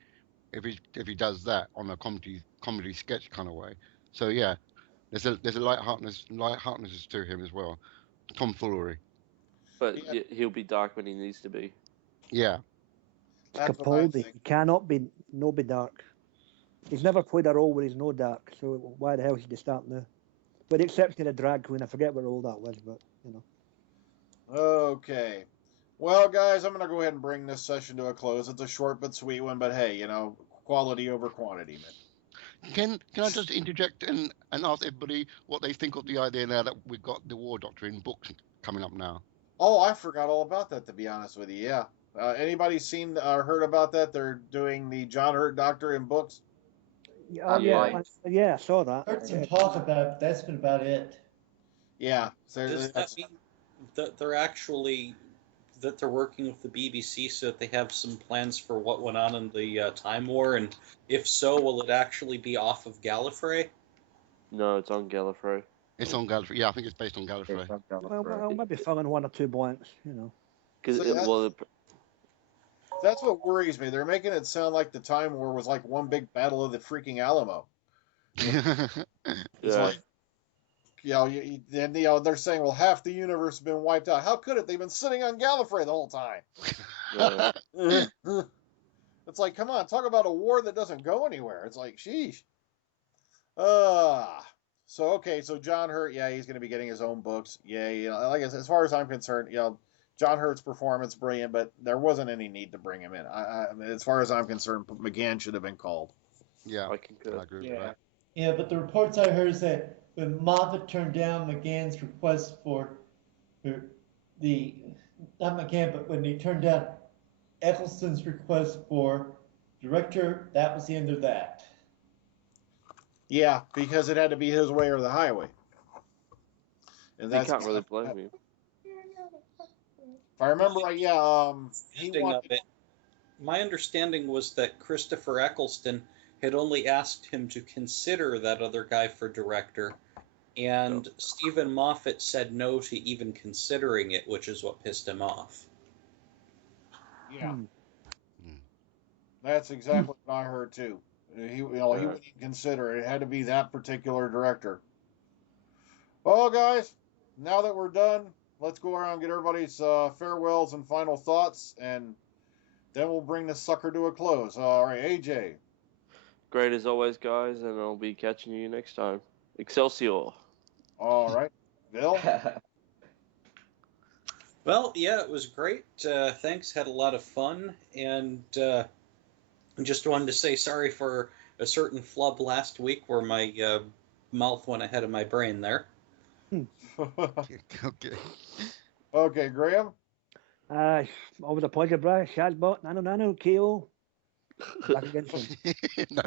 if he does that on a comedy sketch kind of way. So yeah, there's a lightheartedness to him as well, tomfoolery. But Yeah. he'll be dark when he needs to be. Yeah. That's what I Capaldi. think. He cannot be dark. He's never played a role where he's no dark, so why the hell should he start now? With the exception of the drag queen, I forget what role that was, but you know. Okay. Well, guys, I'm going to go ahead and bring this session to a close. It's a short but sweet one, but hey, quality over quantity, man. Can I just interject and ask everybody what they think of the idea now that we've got the War Doctor in books coming up now? Oh, I forgot all about that, to be honest with you. Yeah. Anybody seen or heard about that? They're doing the John Hurt Doctor in books. Yeah, I saw that. Heard some talk about it, but that's been about it. Yeah. So Does that mean that they're working with the BBC so that they have some plans for what went on in the Time War? And if so, will it actually be off of Gallifrey? No, it's on Gallifrey. It's on Gallifrey. Yeah, I think it's based on Gallifrey. Well, maybe filling one or two blanks, you know. Because that's what worries me. They're making it sound like the Time War was like one big battle of the freaking Alamo. It's like, they're saying, well, half the universe has been wiped out. How could it? They've been sitting on Gallifrey the whole time. It's like, come on, talk about a war that doesn't go anywhere. It's like, sheesh. So John Hurt, yeah, he's going to be getting his own books. Yeah, like I said, as far as I'm concerned, John Hurt's performance brilliant, but there wasn't any need to bring him in. I mean, as far as I'm concerned, McGann should have been called. Yeah, I concur. I agree with that. Yeah, but the reports I heard is that when Moffat turned down McGann's request for not McGann, but when he turned down Eccleston's request for director, that was the end of that. Yeah, because it had to be his way or the highway. And You can't really blame him. If I remember right, he wanted. My understanding was that Christopher Eccleston had only asked him to consider that other guy for director, and Stephen Moffat said no to even considering it, which is what pissed him off. Yeah, that's exactly what I heard too. He wouldn't even consider it. It had to be that particular director. Well, guys, now that we're done, let's go around and get everybody's farewells and final thoughts, and then we'll bring this sucker to a close. All right, AJ. Great as always, guys, and I'll be catching you next time. Excelsior. All right, Bill. Well, yeah, it was great. Thanks, had a lot of fun, and just wanted to say sorry for a certain flub last week where my mouth went ahead of my brain there. Okay. Okay, Graham. Always a pleasure, Brad. Shazbot, Nano, KO. Back again soon. No.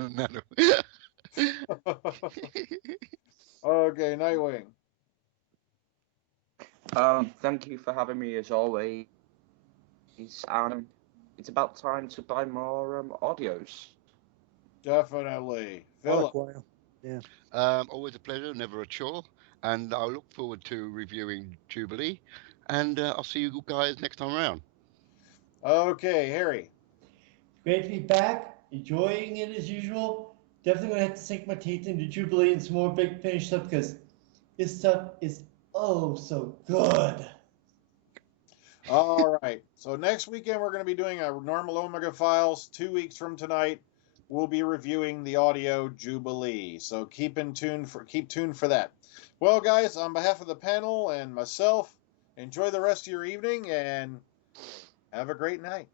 Okay, Nightwing. Thank you for having me as always. It's about time to buy more audios. Definitely. Phillip. Yeah. Always a pleasure, never a chore. And I look forward to reviewing Jubilee. And I'll see you guys next time around. Okay, Harry. Great to be back, enjoying it as usual. Definitely going to have to sink my teeth into Jubilee and some more Big Finish stuff because this stuff is so good. All right. So next weekend we're going to be doing a normal Omega Files. 2 weeks from tonight, we'll be reviewing the audio Jubilee. So keep tuned for that. Well, guys, on behalf of the panel and myself, enjoy the rest of your evening and have a great night.